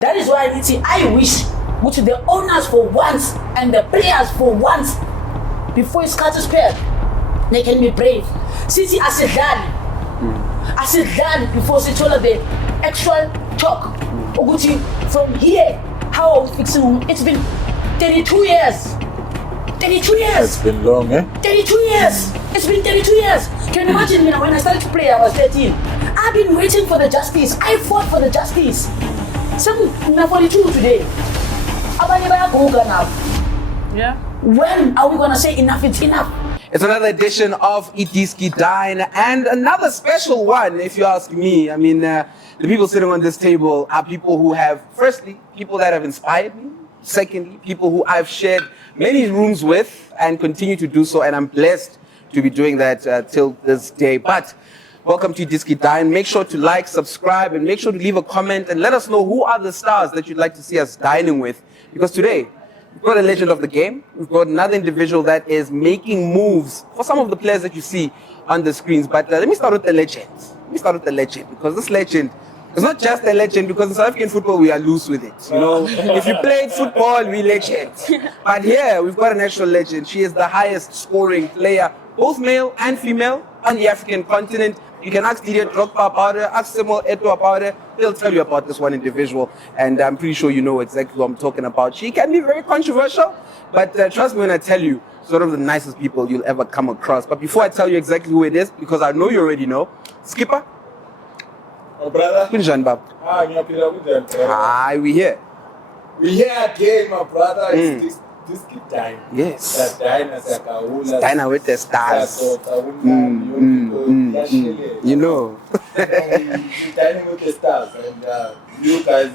That is why I wish to the owners for once and the players for once before it's cut paired, they can be brave. Since I said that before she told the actual talk. Oguchi, from here, how are we fixing? It's been 32 years. 32 years. It's been long, eh? 32 years. It's been 32 years. Can you imagine when I started to play, I was 13. I've been waiting for the justice. I fought for the justice. Some 42 today. Yeah. When are we gonna say enough is enough? It's another edition of iDiski Dine and another special one, if you ask me. I mean, the people sitting on this table are people who have, firstly, people that have inspired me. Secondly, people who I've shared many rooms with and continue to do so, and I'm blessed to be doing that till this day. But welcome to iDiski Dine. Make sure to like, subscribe, and make sure to leave a comment and let us know who are the stars that you'd like to see us dining with. Because today, we've got a legend of the game. We've got another individual that is making moves for some of the players that you see on the screens. But let me start with the legend. Because this legend is not just a legend, because in South African football, we are loose with it. You know, if you played football, we legend. But here, we've got an actual legend. She is the highest scoring player, both male and female, on the African continent. You can ask Didier Drogba about her, ask Samuel Eto'o about her. They'll tell you about this one individual, and I'm pretty sure you know exactly who I'm talking about. She can be very controversial, but trust me when I tell you, sort of the nicest people you'll ever come across. But before I tell you exactly who it is, because I know you already know, Skipper. Oh, brother. Kunjan Bab. Hi, we here. We here again, my brother. It's iDiski Dine. Yes. That dine as a kaula. Dine with the stars. You know. Dining with the stars. And you guys,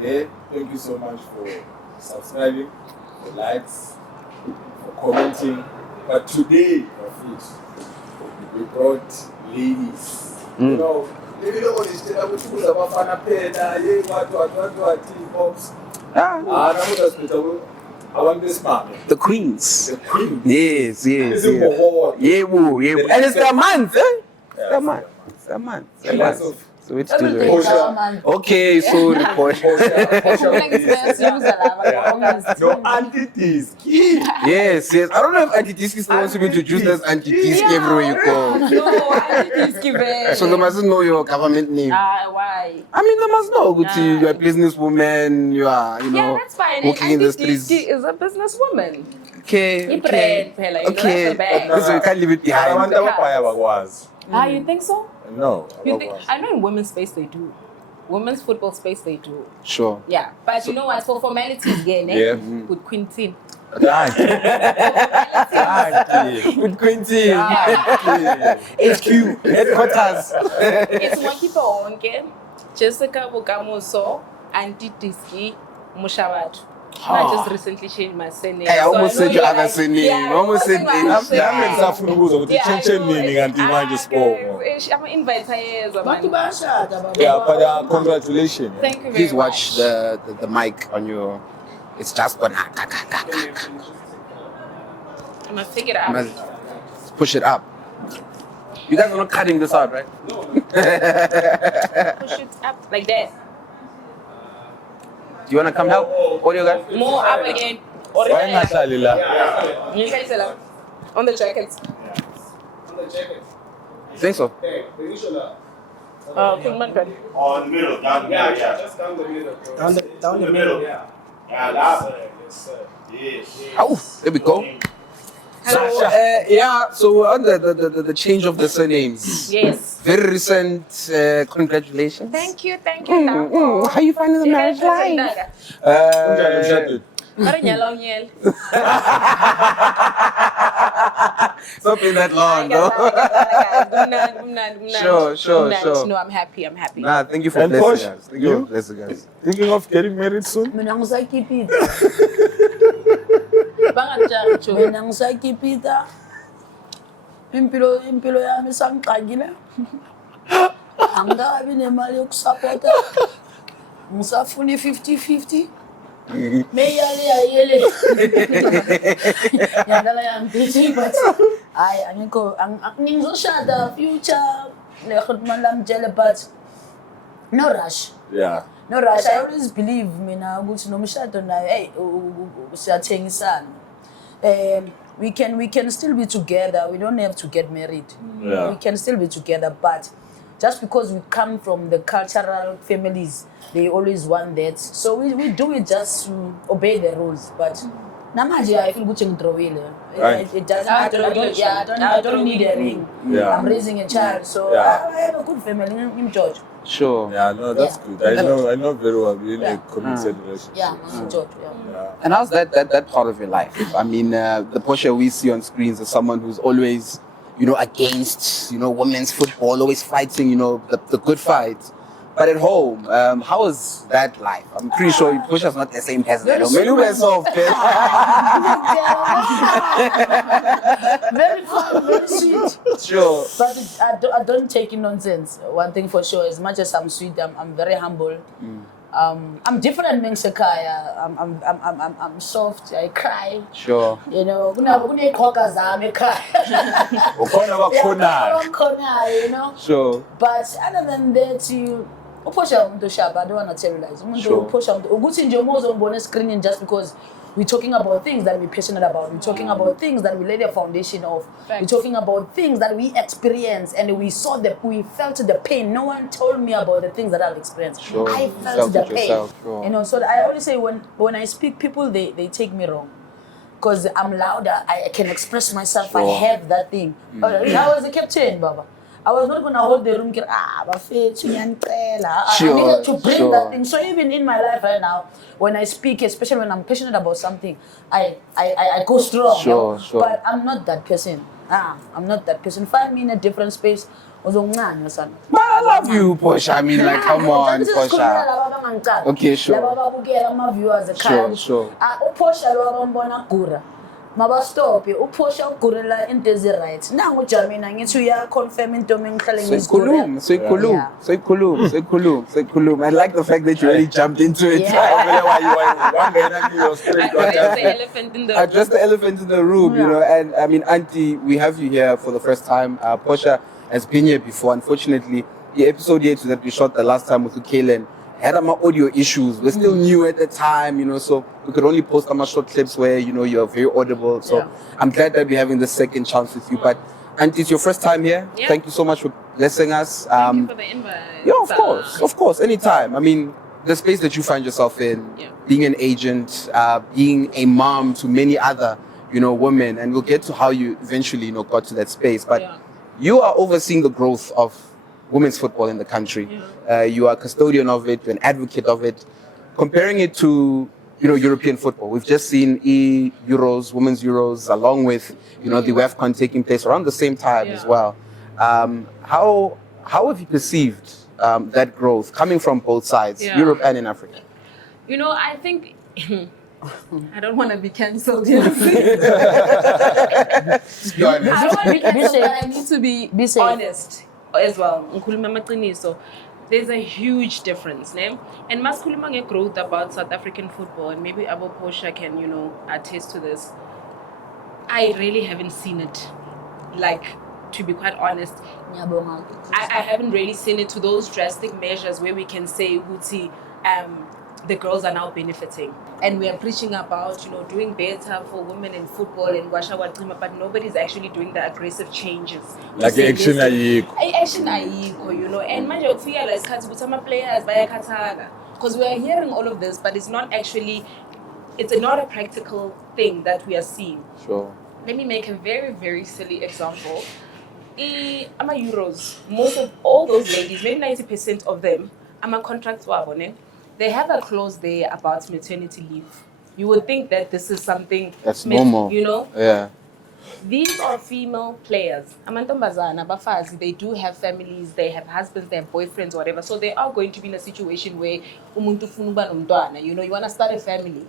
thank you so much for subscribing, for likes, for commenting. But today, we brought ladies. You know, maybe nobody is telling me to go to I want this man. The queens. The queen. Yes. And it's the month, eh? It's the month. So it's Portia. Okay, sorry, Portia. No, Aunty Diski. Yes. I don't know if Aunty Diski still wants to be introduced as Aunty Diski everywhere you go. No, Aunty Diski. So they must know your government name. Why? I mean, they must know. You're a businesswoman. You are, Yeah, that's fine. working in the streets. Diski is a businesswoman. Okay. So you can't leave it I behind. wonder what I was. You think so? No. I know in women's space they do. Women's football space they do. Sure. Yeah, but you know what? For formalities, with Queen Team. With Quinty. HQ. Headquarters. It's one keeper on game. Jessica Bogamoso, Aunty Diski, Mushawat. I just recently changed my surname. I almost said your other surname. Yeah, Almost said my name. surname. I'm an inviter. Yeah, but congratulations. Thank you very Please much. watch the mic on your. It's just gonna. I'm gonna figure it out. Push it up. You guys are not cutting this out, right? Push it up like that. Do you wanna come help? Audio guys? More up again. Why not, Alila? You can tell them. On the jackets. You think so? King Manfred. On the middle, down the middle, yeah. Just down the middle. Down the middle, yeah. Yeah, that's it. Yes, sir. Yes. Oh, there we go. So, so we're on the change of the surnames. Yes. Very recent, congratulations. Thank you. How you finding the marriage life? It's not been that long, though. Sure. No, I'm happy. Nah, thank you for And blessing Posh, us. Thank you for blessing us. Thinking of getting married soon? Mina ngisakipita. Bangajacho. Mina ngisakipita. Impilo yami sangiqakile. Angikabi nemali yokusupporta. Ngisafuna 50-50. Meyale. Yadala yangithi but hayi angikho ngizoshada future nekhotman lamtshele but no rush. Yeah. No, Rash, I always believe, mina ukuthi nomshado nayo, hey, siyathengisana. We can still be together. We don't have to get married. Yeah. We can still be together, but just because we come from the cultural families, they always want that. So we do it just to obey the rules. But namaji, I feel good in Right. It doesn't. I don't need a ring. Yeah. I'm raising a child, so Yeah. I have a good family in George. Sure. Yeah, no, that's good. I know very well. We're in a committed relationship. Yeah, I'm in George. Yeah. And how's that part of your life? I mean, the Portia we see on screens is someone who's always, against, women's football, always fighting, the good fight. But at home, how is that life? I'm pretty sure Portia's not the same person at home. Maybe we're soft. Very fun, very sweet. Sure. But I don't take in nonsense. One thing for sure, as much as I'm sweet, I'm very humble. I'm different than Sekaya. I'm soft. I cry. Sure. I cry. Sure. But other than that, Portia umuntu shaba, I don't want to tell you lies. Portia ukuthi nje umuzo ngibone screening just because we're talking about things that we're passionate about. We're talking about things that we laid a foundation of. Thanks. We're talking about things that we experienced and we felt the pain. No one told me about the things that I've experienced. Sure. I Felt felt the it pain. yourself, sure. So I always say when I speak, people they take me wrong. Because I'm louder, I can express myself, I have that thing. I was a captain, Baba. I was not going to hold the room, I needed to bring that thing. So even in my life right now, when I speak, especially when I'm passionate about something, I go strong. Sure. But I'm not that person. I'm not that person. Find me in a different space. But I love you, Portia. I mean, like, come on, Portia. Okay, sure. Sure. Portia Mabastop, Portia Gurilla in Desi right. Now, Jamina, you are confirming to me. Say kulum. I like the fact that you really jumped into it. Address the elephant in the room, And I mean, Auntie, we have you here for the first time. Portia has been here before. Unfortunately, the episode 8 that we shot the last time with Kaylin had some audio issues. We're still new at the time, so we could only post some short clips where, you're very audible. So I'm glad that we're having the second chance with you. But Auntie, it's your first time here. Yeah. Thank you so much for blessing us. Thank you for the invite. Yeah, of course, anytime. I mean, the space that you find yourself in, being an agent, being a mom to many other, women, and we'll get to how you eventually, got to that space. But you are overseeing the growth of women's football in the country. You are a custodian of it, you're an advocate of it. Comparing it to, European football, we've just seen Euros, Women's Euros, along with, the WAFCON taking place around the same time as well. How have you perceived that growth coming from both sides, Europe and in Africa? I think I don't want to be cancelled. I don't want to be cancelled, but I need to be honest as well. There's a huge difference, ne? And maskulima growth about South African football, and maybe Abo Portia can, attest to this. I really haven't seen it. Like, to be quite honest, I haven't really seen it to those drastic measures where we can say, the girls are now benefiting. And we are preaching about, doing better for women in football and but nobody's actually doing the aggressive changes. Like action Action and manje ukufika la isikhathi ukuthi ama players bayakhathala because we are hearing all of this, but it's not a practical thing that we are seeing. Sure. Let me make a very, very silly example. Ama Euros, most of all those ladies, maybe 90% of them, ama Contractual, they have a clause there about maternity leave. You would think that this is something that's normal. Yeah. These are female players. Amantombazana, bafazi, they do have families, they have husbands, they have boyfriends, whatever. So they are going to be in a situation where umuntu funa uba nomntwana, you want to start a family,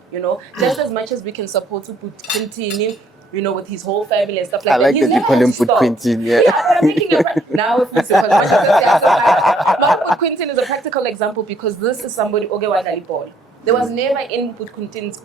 just as much as we can support to put continue, with his whole family and stuff like that. I like that you call him Put Quintin, Yeah, but I'm making now if we say, Put Quintin is a practical example because this is somebody, there was never in Put Quintin's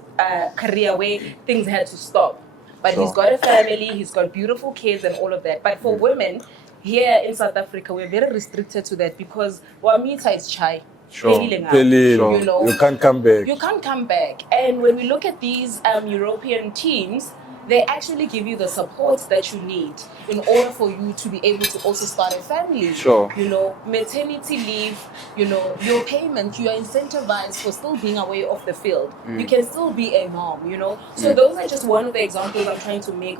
career where things had to stop. But he's got a family, he's got beautiful kids and all of that. But for women, here in South Africa, we're very restricted to that because Wamita is shy. Sure. You know, You can't come back. you can't come back. And when we look at these European teams, they actually give you the support that you need in order for you to be able to also start a family. Sure. You know, maternity leave, you know, your payment, you are incentivized for still being away off the field. You can still be a mom, you know. So those are just one of the examples I'm trying to make.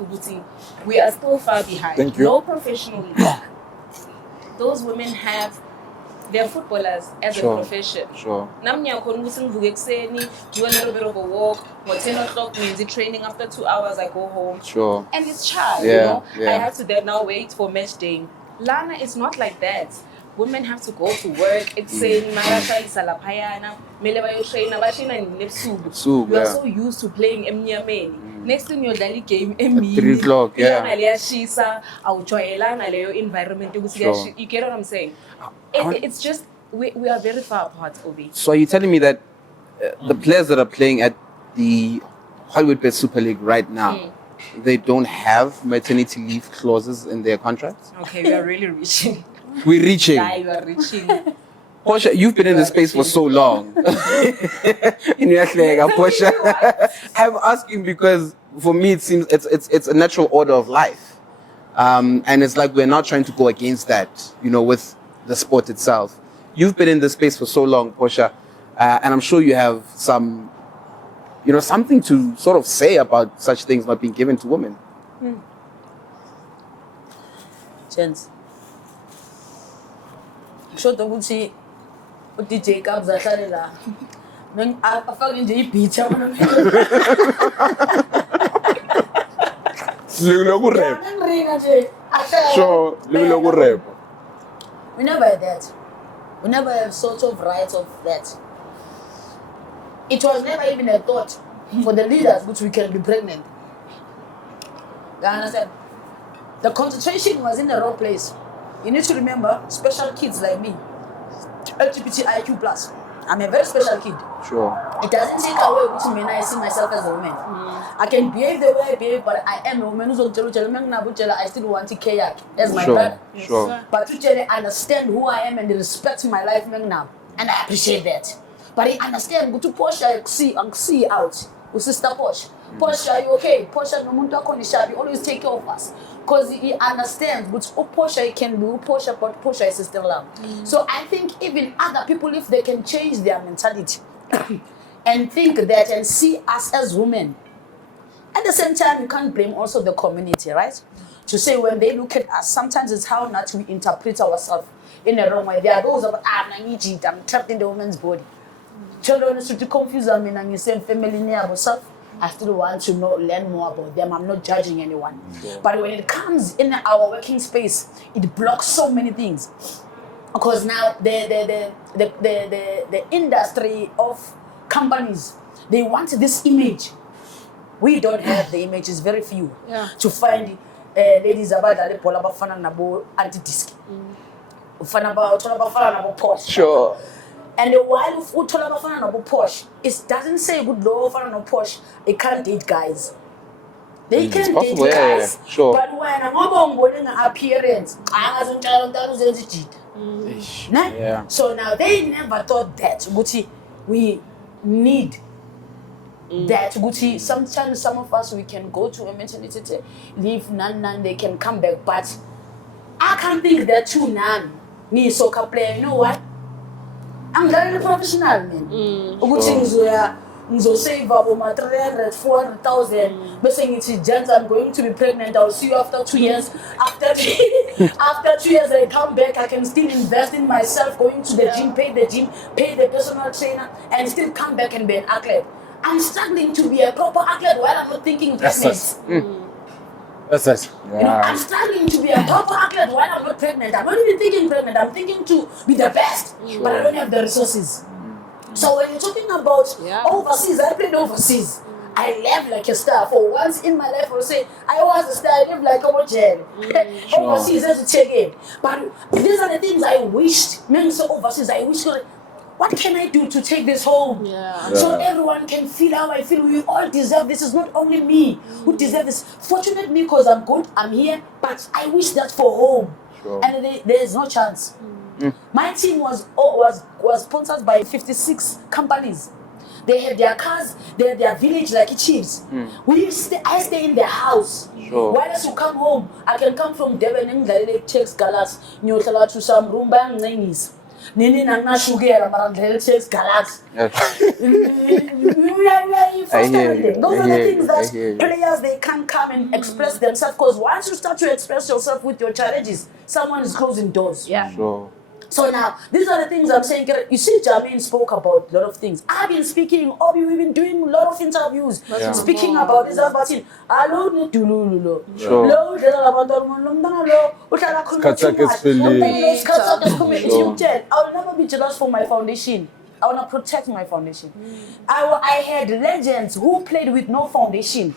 We are still far behind. Thank you. No professional league. Those women have they're footballers as a profession. Sure. Namnya khona ukuthi ngivuke ekseni, do a little bit of a walk, or 10 o'clock means the training after 2 hours I go home. Sure. And it's child, Yeah, you know. yeah. I have to then now wait for match day. Lana, it's not like that. Women have to go to work. It's saying marashayisa laphayana, mele bayotraina, bashina nebusuku. You are so used to playing emnyameni. Next thing you're daily game emini. 3 o'clock, yeah. Liyashisa, awujwayelana leyo environment ukuthi you get what I'm saying? It's just we are very far apart, Obi. So are you telling me that the players that are playing at the Hollywood-based Super League right now, they don't have maternity leave clauses in their contracts? Okay, we are really reaching. We're reaching. Yeah, you are reaching. Portia, you've been in this space for so long. Portia, I'm asking because for me it seems it's a natural order of life, and it's like we're not trying to go against that, you know, with the sport itself. You've been in this space for so long, Portia, and I'm sure you have some, you know, something to sort of say about such things not being given to women. Chance. Short of Gucci, DJ Cabs are telling her. Then I fucking J pizza. So, rap. We never had that. We never have sort of rights of that. It was never even a thought for the leaders which we can be pregnant. You understand? The concentration was in the wrong place. You need to remember, special kids like me, LGBTIQ+. I'm a very special kid. Sure. It doesn't take away which mean I see myself as a woman. I can behave the way I behave, but I am a woman who's I still want to care as my brother. Sure. But to tell understand who I am and they respect my life now. And I appreciate that. But I understand, go to Portia, see out. With Sister Portia. Portia, are you okay? Portia, no muntu akondisha, you always take care of us. Because he understands, but Portia can do Portia, but Portia is still love. So I think even other people, if they can change their mentality and think that and see us as women, at the same time, you can't blame also the community, right? To say when they look at us, sometimes it's how not we interpret ourselves in a wrong way. There are those of I'm trapped in the woman's body. Children is to confuse them in the same family near myself. I still want to learn more about them. I'm not judging anyone. But when it comes in our working space, it blocks so many things. Because now the industry of companies, they want this image. We don't have the image, it's very few. To find ladies about the Aunty Diski. Portia. Sure. And while we talk about Porsche, it doesn't say good law for no Porsche. They can't date guys. They can date guys. Yeah. Sure. But when I'm about an appearance, Yeah. So now they never thought that Gucci, we need that Gucci. Sometimes some of us we can go to a maternity leave, none they can come back. But I can't think that too none. Me soccer player, you know what? I'm very professional, man. Sure. Save up over 300, 400,000. But saying it's Jens, I'm going to be pregnant. I'll see you after 2 years. After 2 years, I come back. I can still invest in myself, going to the gym, pay the personal trainer, and still come back and be an athlete. I'm struggling to be a proper athlete while I'm not thinking pregnant. That's us. You know, I'm struggling to be a proper athlete while I'm not pregnant. I'm not even thinking pregnant. I'm thinking to be the best, but I don't have the resources. So when you're talking about overseas, I played overseas. I live like a star. For once in my life, I will say, I was a star, I live like a hotel. Overseas, as a check in. But these are the things I wished. Men so overseas, I wish, what can I do to take this home? So everyone can feel how I feel. We all deserve this. It's not only me who deserve this. Fortunate me because I'm good, I'm here, but I wish that for home. And there's no chance. My team was sponsored by 56 companies. They have their cars, they have their village like chiefs. I stay in their house. Sure. While as you come home, I can come from Devon and Galile checks galas, Nyotala to some Rumba and Nanis. Nini Nana Sugar, Marandel checks galas. Those are the things that players they can't come and express themselves, because once you start to express yourself with your challenges, someone is closing doors. Yeah. Sure. So now, these are the things I'm saying. You see, Jermaine spoke about a lot of things. I've been speaking, we've been doing a lot of interviews, speaking about this, about it. I'll never be jealous for my foundation. I want to protect my foundation. I had legends who played with no foundation.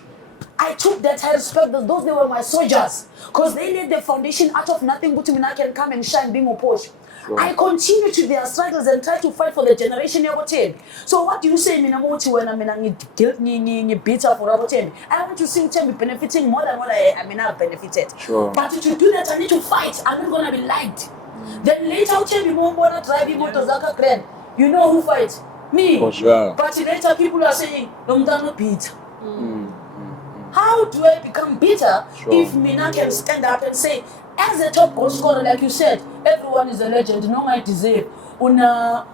I took that, I respect those, they were my soldiers. Because they laid the foundation out of nothing, but I can come and shine, being a Porsche. I continue to their struggles and try to fight for the generation you're about. So what do you say, Minamoti, when I'm bitter for about 10? I want to see them benefiting more than what I've benefited. Sure. But to do that, I need to fight. I'm not going to be liked. Then later, I'll tell you more about driving Motozaka Grand. You know who fights? Me. For sure. But later, people are saying, Nomdano beat. How do I become bitter if Mina can stand up and say, as a top goal scorer, like you said, everyone is a legend, no I deserve. Una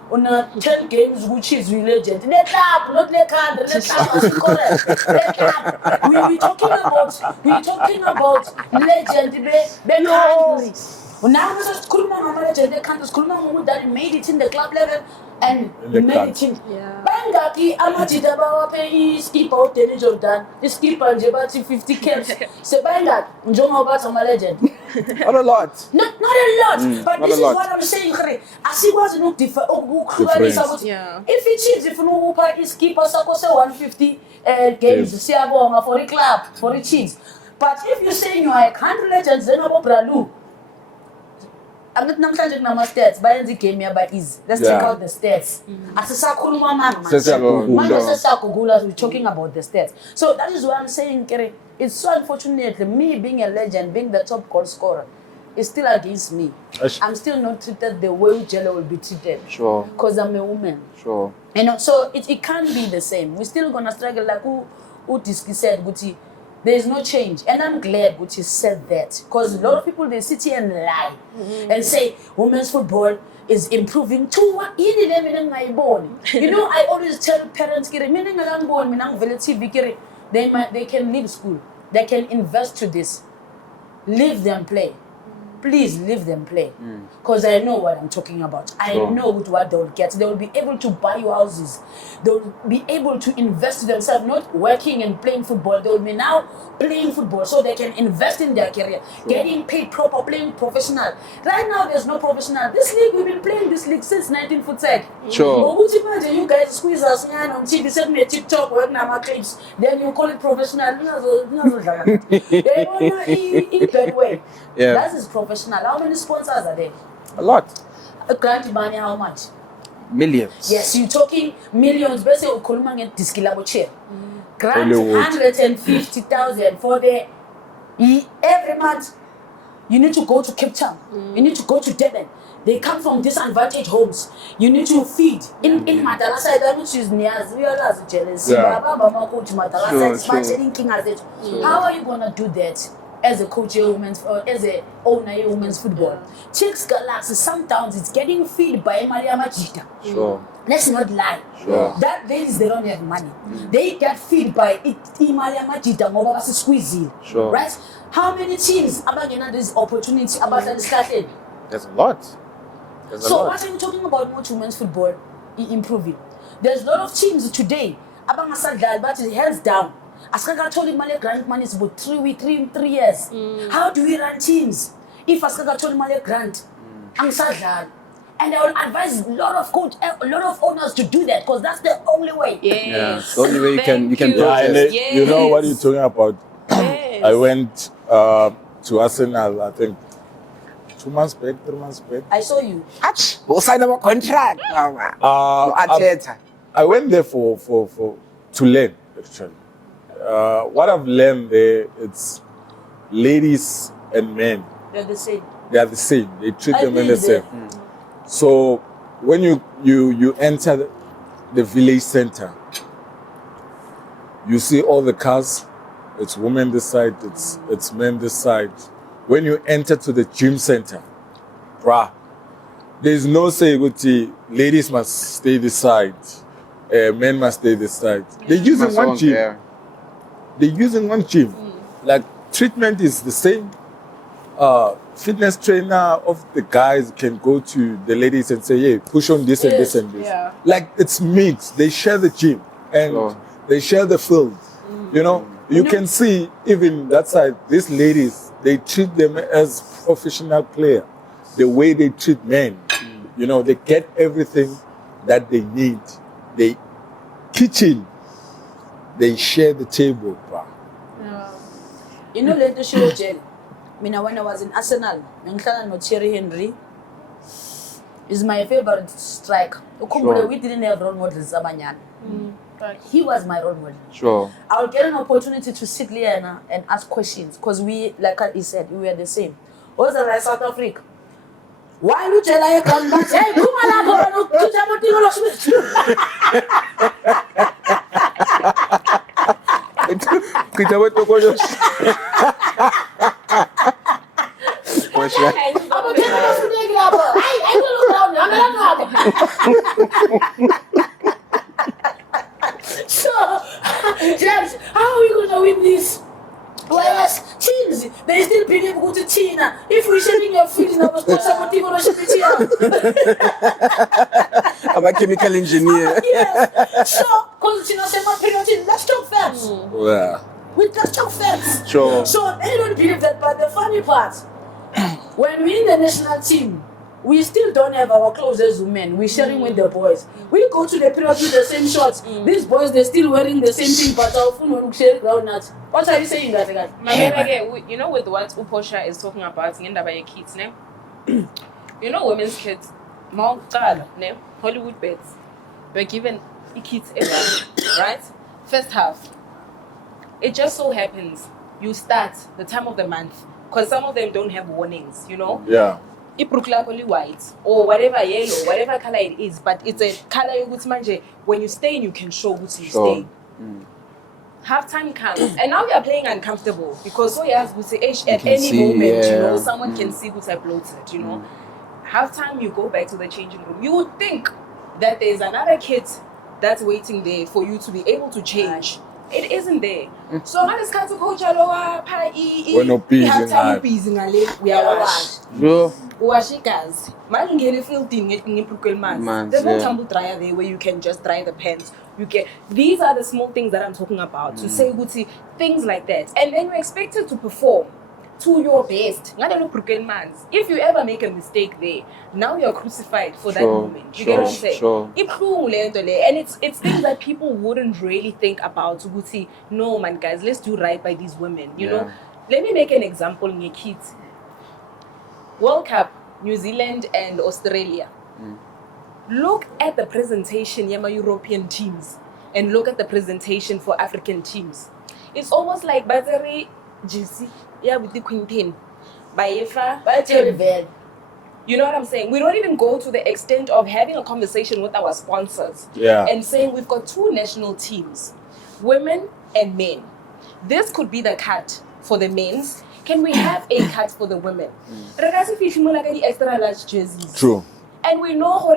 10 games which is a legend. Let up, not let up, let up, we're talking about legend, now just legend, that made it in the club level and made it in. Bangaki Amajida Bawa pay skip out the Jordan, the skipper Jebati 50 caps. Say Bangak, Njongo Batama legend. Not a lot. Not a lot, but this is what I'm saying. I see what's not different. If it cheats, if no party skipper, suppose 150 games, see for the club, for the cheats. But if you say you are a country legend, then about Bralu. I'm not changing my stats, but the game here by ease. Let's check out the stats. As a Sakuruma man, we're talking about the stats. So that is what I'm saying, Kerry. It's so unfortunate, me being a legend, being the top goal scorer, is still against me. I'm still not treated the way Jello will be treated. Sure. Because I'm a woman. Sure. You know, so it can't be the same. We're still gonna struggle like who Diski said, Guti. There is no change, and I'm glad Gucci said that, because a lot of people they sit here and lie and say women's football is improving to what you know, I always tell parents, they can leave school, they can invest to this, leave them play. Please leave them play, because I know what I'm talking about. I know what they will get. They will be able to buy you houses. They will be able to invest in themselves, not working and playing football. They will be now playing football so they can invest in their career, getting paid proper, playing professional. Right now, there's no professional. This league, we've been playing this league since 1940. Sure. But imagine you guys squeeze us on TV, send me a TikTok, work now my clips, then you call it professional. Yeah. That is professional. How many sponsors are there? A lot. Grant money, how much? Millions. Yes, you're talking millions. But say, Diski chair. Grant 150,000 for the every month. You need to go to Cape Town. You need to go to Devon. They come from disadvantaged homes. You need to feed. In Matalasa, I don't choose Niaz. We are as jealous. How are you gonna do that? As a coach of women's or as a owner of women's football. Chicks Galaxy, sometimes it's getting feed by Maria Majita. Sure. Let's not lie. Sure. That days they don't have money. They get feed by Maria Majita, Mobasa Squeezy. Sure. Right? How many teams about this opportunity about that started? There's a lot. So what are you talking about much women's football improving? There's a lot of teams today about Masad but it hands down. Askaga told him Malay grant money is about 3 years. How do we run teams? If Askaga told Malay grant, I'm sad. And I will advise a lot of owners to do that because that's the only way. Yes. The only way you can and protest. you know what you're talking about. I went to Arsenal, I think 2 months back, 3 months back. I saw you. We'll sign a contract. I went there to learn, actually. What I've learned there, it's ladies and men. They're the same. They are the same. They treat them the same. So when you enter the village center, you see all the cars. It's women this side, it's men this side. When you enter to the gym center, there's no say ladies must stay this side, men must stay this side. They're using one gym. They're using one gym. Like treatment is the same. Fitness trainer of the guys can go to the ladies and say, hey, push on this and this and this. Yeah. Like it's mixed. They share the gym and they share the field. You know, you can see even that side, these ladies, they treat them as professional player. The way they treat men, you know, they get everything that they need. They kitchen, they share the table. You know, let the show jail. When I was in Arsenal, Thierry Henry is my favorite striker. We didn't have role models, Banyana. He was my role model. Sure. I'll get an opportunity to sit there and ask questions because we, like he said, we were the same. What's the right South Africa? Why do you like come back? Hey, come on, So, James, how are we going to win this? Whereas teams, they still believe go to China. If we're sharing your feelings, I was supporting on I'm a chemical engineer. Yes. So, because let's talk facts. Yeah. Let's talk facts. Sure. So, they don't believe that, but the funny part, when we're in the national team, we still don't have our clothes as women. We're sharing with the boys. We go to the period with the same shorts. These boys, they're still wearing the same thing, but our phone when we share groundnuts. What are you saying, guys? You know, with what Portia is talking about, kids, you know, women's kids, Hollywood beds, were given kids ever, right? First half. It just so happens you start the time of the month, because some of them don't have warnings, you know? Yeah. It look like only white or whatever yellow, whatever color it is, but it's a color when you stay, you can show who you stay. Half time comes, and now we are playing uncomfortable because so you have to say at any moment, you know, someone can see who's bloated, you know. Half time you go back to the changing room. You would think that there's another kid that's waiting there for you to be able to change. It isn't there. So I'm just going to coach Aloha, we're not busy. We are washed. Washikas. Man, get a filthy man. There's no tumble dryer there where you can just dry the pants. These are the small things that I'm talking about. To say things like that. And then you're expected to perform to your best. If you ever make a mistake there, now you're crucified for that moment. You get what I'm saying? And it's things that people wouldn't really think about. No man, guys, let's do right by these women. You know? Let me make an example in your kids. World Cup, New Zealand and Australia. Look at the presentation of European teams and look at the presentation for African teams. It's almost like Battery GC, with the Quintin. You know what I'm saying? We don't even go to the extent of having a conversation with our sponsors and saying we've got two national teams, women and men. This could be the cut for the men's. Can we have a cut for the women? The extra large jerseys. True. And we know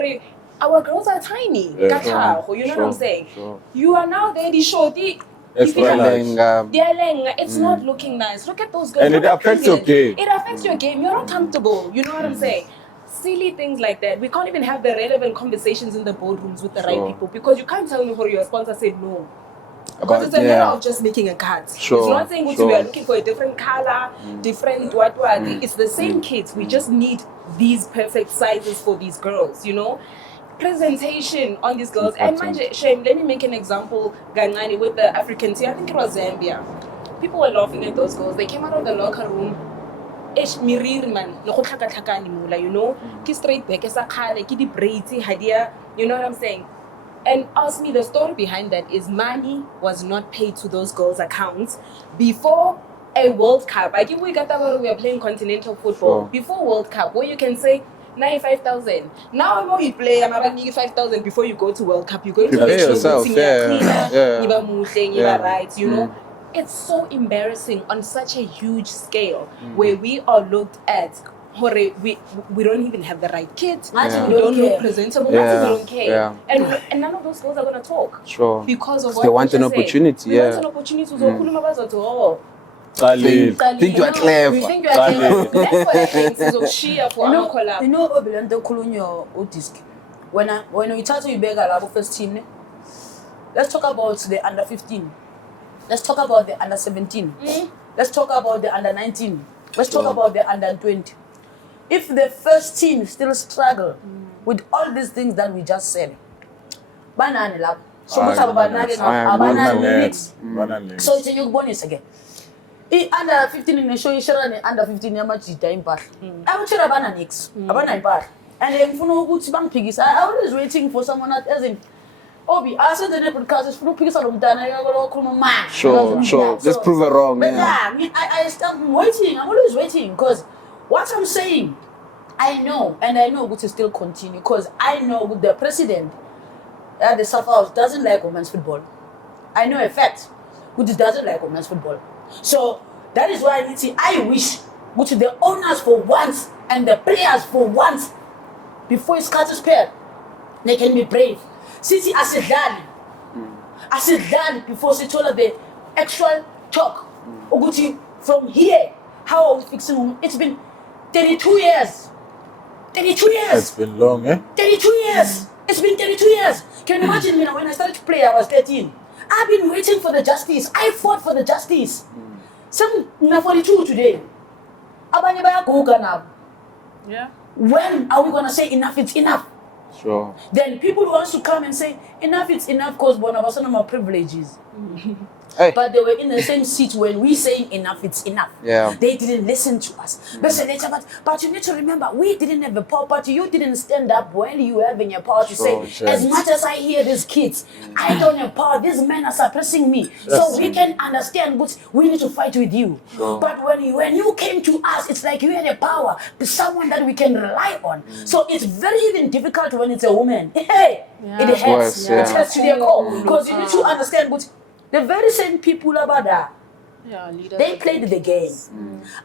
our girls are tiny. You know what I'm saying? You are now there, the shorty. It's not looking nice. Look at those girls. And it affects your game. It affects your game. You're not comfortable. You know what I'm saying? Silly things like that. We can't even have the relevant conversations in the boardrooms with the right people because you can't tell me who your sponsor said no. Because it's a matter of just making a cut. It's not saying we are looking for a different color, different what. It's the same kids. We just need these perfect sizes for these girls, you know? Presentation on these girls. And Shame, let me make an example, Ganani, with the African team. I think it was Zambia. People were laughing at those girls. They came out of the locker room. You know? Ki straight back, ki di braids, you know what I'm saying? And ask me, the story behind that is money was not paid to those girls' accounts before a World Cup. I give we got that we are playing continental football. Before World Cup, where you can say 95,000. Now when you play, I'm about 5,000 before you go to World Cup. You're going to Prepare make sure yourself, yeah. right? You know, it's so embarrassing on such a huge scale where we are looked at. We don't even have the right kit. We don't look presentable. We don't care. And none of those girls are gonna talk. Sure. Because of what they want an opportunity. They want an opportunity. So think you are clever. We think you are clever. That's what I think is of sheer for our collab. You know, Obilante Kulunyo iDiski. When we talk to you beg our first team, let's talk about the under 15. Let's talk about the under 17. Let's talk about the under 19. Let's talk about the under 20. If the first team still struggle with all these things that we just said, banana lab. So much about banana. So it's a young bonus again. Under 15 in the show, you should run under 15 year much time pass. I would share a banana nix, a banana pass. And then for no good bank piggies, I always waiting for someone that isn't. Obi, I said the podcast is for piggies on the I go man. Sure. Let's prove it wrong. But I start waiting. I'm always waiting because what I'm saying, I know, and I know to still continue because I know the president at the SAFA House doesn't like women's football. I know a fact, which doesn't like women's football. So that is why I wish which the owners for once and the players for once before it's catches pair, they can be brave. City as a dad before she told her the actual talk. Oguti from here, how are we fixing them? It's been 32 years. 32 years. It's been long, eh? 32 years. It's been 32 years. Can you imagine me when I started to play, I was 13. I've been waiting for the justice. I fought for the justice. Some 42 today. Yeah. When are we gonna say enough? It's enough. Sure. Then people want to come and say enough. It's enough because one of us are privileges. Hey. But they were in the same seat when we saying enough. It's enough. Yeah. They didn't listen to us. But you need to remember, we didn't have a power party. You didn't stand up when you were having a power to say, as much as I hear these kids, I don't have power. These men are suppressing me. So we can understand, but we need to fight with you. Sure. But when you came to us, it's like you had a power, someone that we can rely on. So it's very even difficult when it's a woman. Hey, it hurts. It hurts to their core because you need to understand, but the very same people about that, they played the game.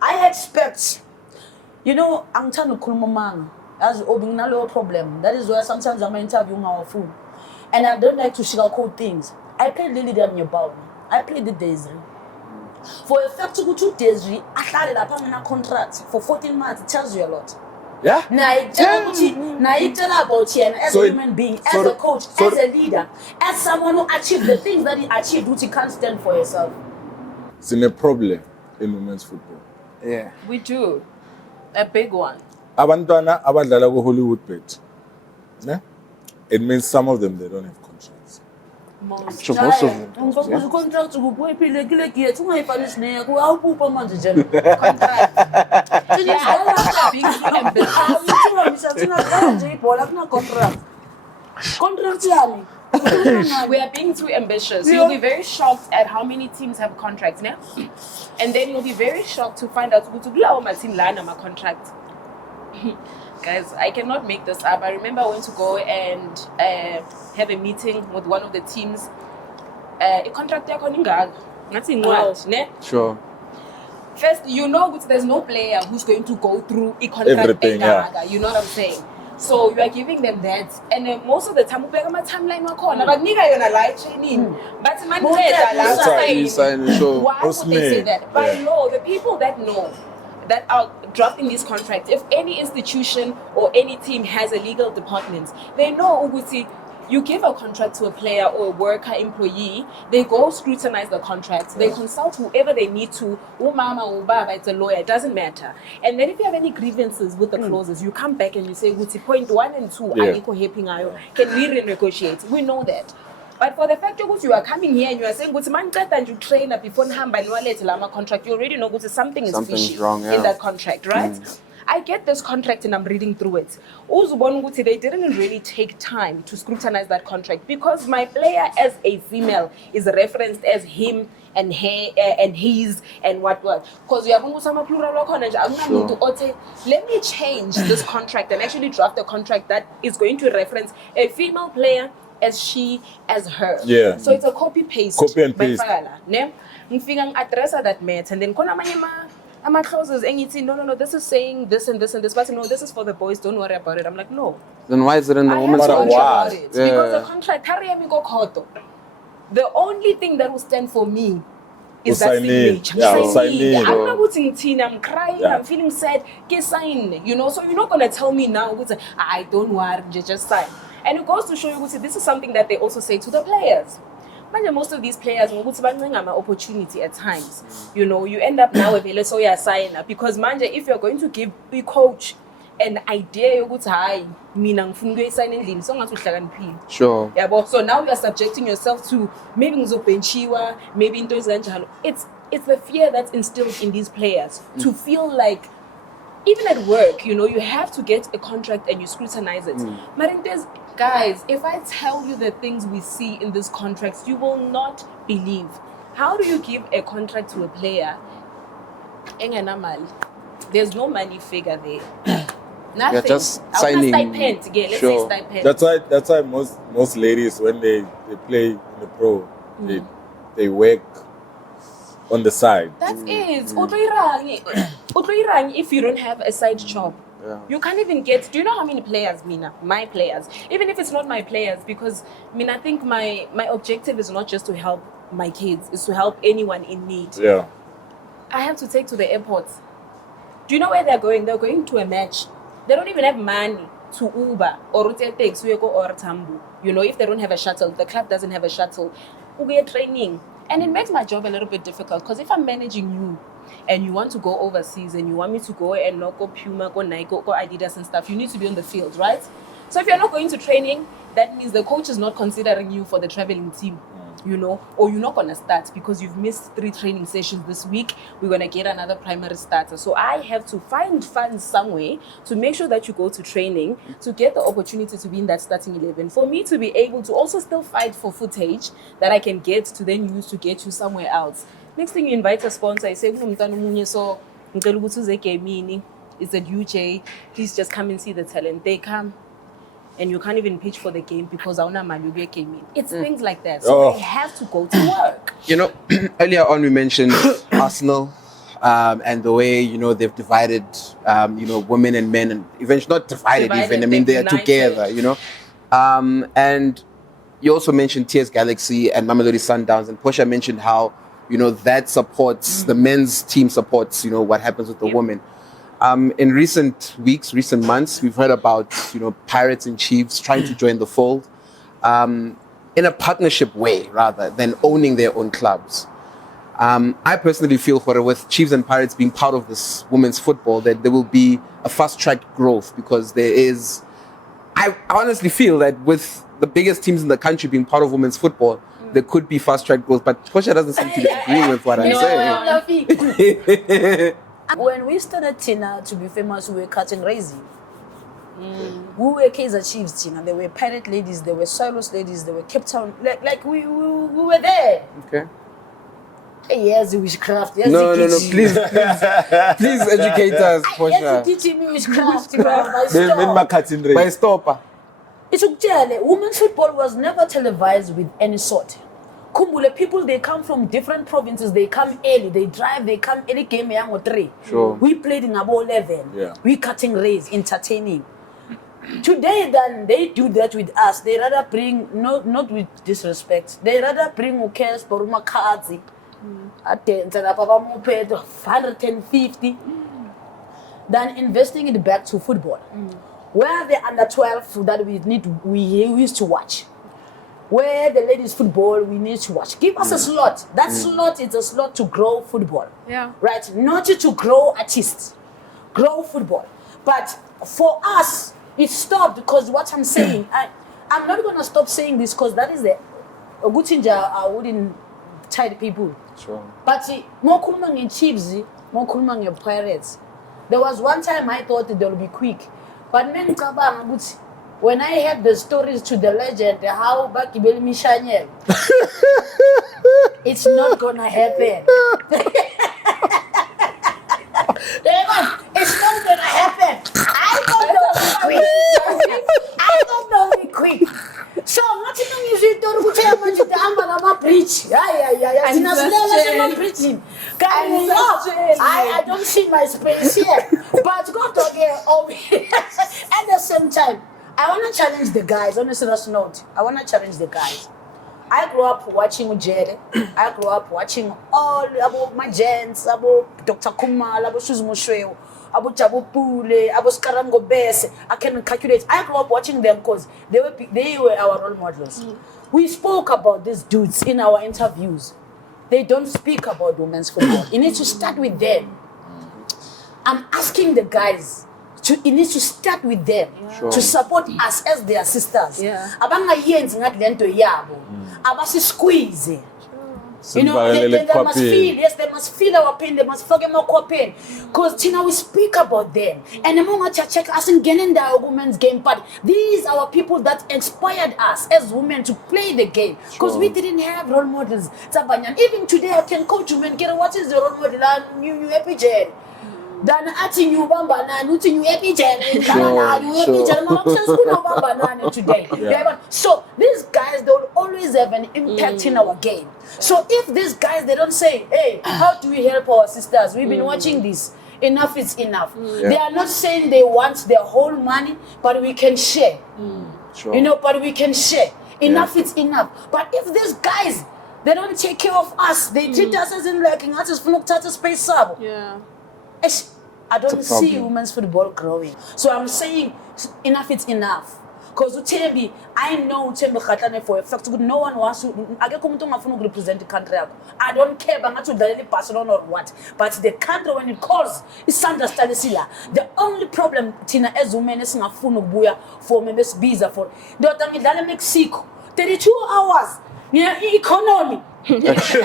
I expect, I'm trying to call my man as no problem. That is why sometimes I'm interviewing our food. And I don't like to sugarcoat things. I played Lily down your bow. I played the Desiree. For a fact to go to Desiree, I started a permanent contract for 14 months. It tells you a lot. Yeah. Now you tell about you as a human being, as a coach, as a leader, as someone who achieved the things that he achieved, which you can't stand for yourself. It's a problem in women's football. Yeah. We do. A big one. Abantwana abadlala ku Hollywood bet. Ne? It means some of them they don't have contracts. Most. Sure, most of them. Contract to go pay like We are being too ambitious. You'll be very shocked at how many teams have contracts now. And then you'll be very shocked to find out who to my team line on my contract. Guys, I cannot make this up. I remember I went to go and have a meeting with one of the teams. A contract nothing what, ne? Sure. First, there's no player who's going to go through a contract. Everything, You know what I'm saying? So you are giving them that, and then most of the time, we have my timeline. But nigga, you're not live training. But man, why would they say that? But no, the people that know that are drafting these contracts, if any institution or any team has a legal department, they know Uguti. You give a contract to a player or a worker, employee, they go scrutinize the contract, they consult whoever they need to, mama or baba, it's a lawyer, it doesn't matter. And then if you have any grievances with the clauses, you come back and you say, point 1 and 2, can we renegotiate? We know that. But for the fact that you are coming here and you are saying, man, and you train up before contract, you already know something is fishy wrong, in that contract, right? I get this contract and I'm reading through it. They didn't really take time to scrutinize that contract because my player as a female is referenced as him and her and his and what. Because we are going to plural sure. Let me change this contract and actually draft a contract that is going to reference a female player as she, as her. Yeah. So it's a copy and paste. Address that matter and then my clauses and no, this is saying this and this and this, but no, this is for the boys, don't worry about it. I'm like, no. Then why is it in the woman's contract? About it. Yeah. Because the contract, the only thing that will stand for me is that signature. I'm crying, I'm feeling sad, get sign, so you're not going to tell me now, I don't worry, just sign. And it goes to show you, this is something that they also say to the players. Most of these players an opportunity at times. You end up now with a sign up because if you're going to give the coach an idea sure. Yeah, so now you're subjecting yourself to maybe maybe it's the fear that's instilled in these players to feel like even at work, you have to get a contract and you scrutinize it. Guys, if I tell you the things we see in these contracts, you will not believe. How do you give a contract to a player? There's no money figure there. Nothing. You're just signing. Let's sure. say stipend. That's why most ladies when they play in the pro, they work on the side. That's it. If you don't have a side job. Yeah. You can't even get. Do you know how many players, my players, even if it's not my players, because I think my objective is not just to help my kids, it's to help anyone in need. Yeah. I have to take to the airport. Do you know where they're going? They're going to a match. They don't even have money to Uber or taxi or Tambu. If they don't have a shuttle, the club doesn't have a shuttle. We are training. And it makes my job a little bit difficult because if I'm managing you and you want to go overseas and you want me to go and not go Puma, go Nike, go Adidas and stuff, you need to be on the field, right? So if you're not going to training, that means the coach is not considering you for the traveling team, or you're not going to start because you've missed 3 training sessions this week. We're going to get another primary starter. So I have to find funds somewhere to make sure that you go to training to get the opportunity to be in that starting 11. For me to be able to also still fight for footage that I can get to then use to get you somewhere else. Next thing you invite a sponsor, I say, so it's at UJ, please just come and see the talent. They come and you can't even pitch for the game because it's things like that. So they have to go to work. Earlier on we mentioned Arsenal and the way, they've divided, women and men, and eventually not divided even. They're together, and you also mentioned TS Galaxy and Mamelodi Sundowns, and Portia mentioned how, that supports, the men's team supports, what happens with the women. In recent weeks, recent months, we've heard about, Pirates and Chiefs trying to join the fold in a partnership way rather than owning their own clubs. I personally feel with Chiefs and Pirates being part of this women's football that there will be a fast-track growth because I honestly feel that with the biggest teams in the country being part of women's football, there could be fast-track growth, but Portia doesn't seem to be agreeing with what I'm saying. When we started Tina to be famous, we were cutting raisin. We were Kaiser Chiefs, Tina. There were Pirate ladies, there were Solos ladies, there were Cape Town. Like we were there. Okay. Yes, witchcraft. Yes, no, please educate us, Portia. Yes, teaching me witchcraft. By stopper. It's okay. Women's football was never televised with any sort. Kumbule people, they come from different provinces. They come early, they drive, they come early game young or 3. Sure. We played in about 11. Yeah. We cutting rays, entertaining. Today, then they do that with us. They rather bring, not with disrespect, they rather bring Ukes, Poruma Kazi, at 150 than investing it back to football. Where the under 12 that we used to watch. Where the ladies football we need to watch. Give us a slot. That slot is a slot to grow football. Yeah. Right? Not to grow artists. Grow football. But for us, it stopped because what I'm saying, I'm not going to stop saying this because that is a good thing I wouldn't tell people. Sure. But more Kulmang in Chiefs, more Kulmang in Pirates. There was one time I thought that they'll be quick. But when I heard the stories to the legend, how Bakibel Mishanyel, it's not gonna happen. It's not gonna happen. I thought they'll be quick. So nothing usually don't go tell me to I'm preach. Yeah. I'm preaching. I don't see my space here. But God okay. At the same time, I wanna challenge the guys. On a serious note, I wanna challenge the guys. I grew up watching Jerry. I grew up watching all about my gents, about Dr. Kumal, about Suzumu Shweo, about Jabu Pule, about Skarango Bese. I can calculate. I grew up watching them because they were our role models. We spoke about these dudes in our interviews. They don't speak about women's football. You need to start with them. I'm asking the guys. It needs to start with them to support us as their sisters. Abanga yenzi ngathi lento yabo. Abasi squeeze. You know, they must feel, yes, they must feel our pain, they must forget our pain. Because Tina, we speak about them. And the moment I check us in getting the women's game part, these are people that inspired us as women to play the game. Because we didn't have role models. Even today, I can coach women, what is the role model? New epigen. Dan ati you bamba na nuti you epigen today. So these guys don't always have an impact in our game. So if these guys they don't say, hey, how do we help our sisters? We've been watching this. Enough is enough. They are not saying they want their whole money, but we can share. You know, but we can share. Enough is enough. But if these guys they don't take care of us, they treat us as in like space sub. I don't see women's football growing. So I'm saying enough is enough. Because Utembi, I know Utembi Khatane for a fact. No one wants to. I get to represent the country. I don't care about Barcelona or what. But the country, when it calls, it's Sandra Stanisila. The only problem, Tina, as women, is not for members visa for. The other than Mexico. 32 hours. Near economy. Economy.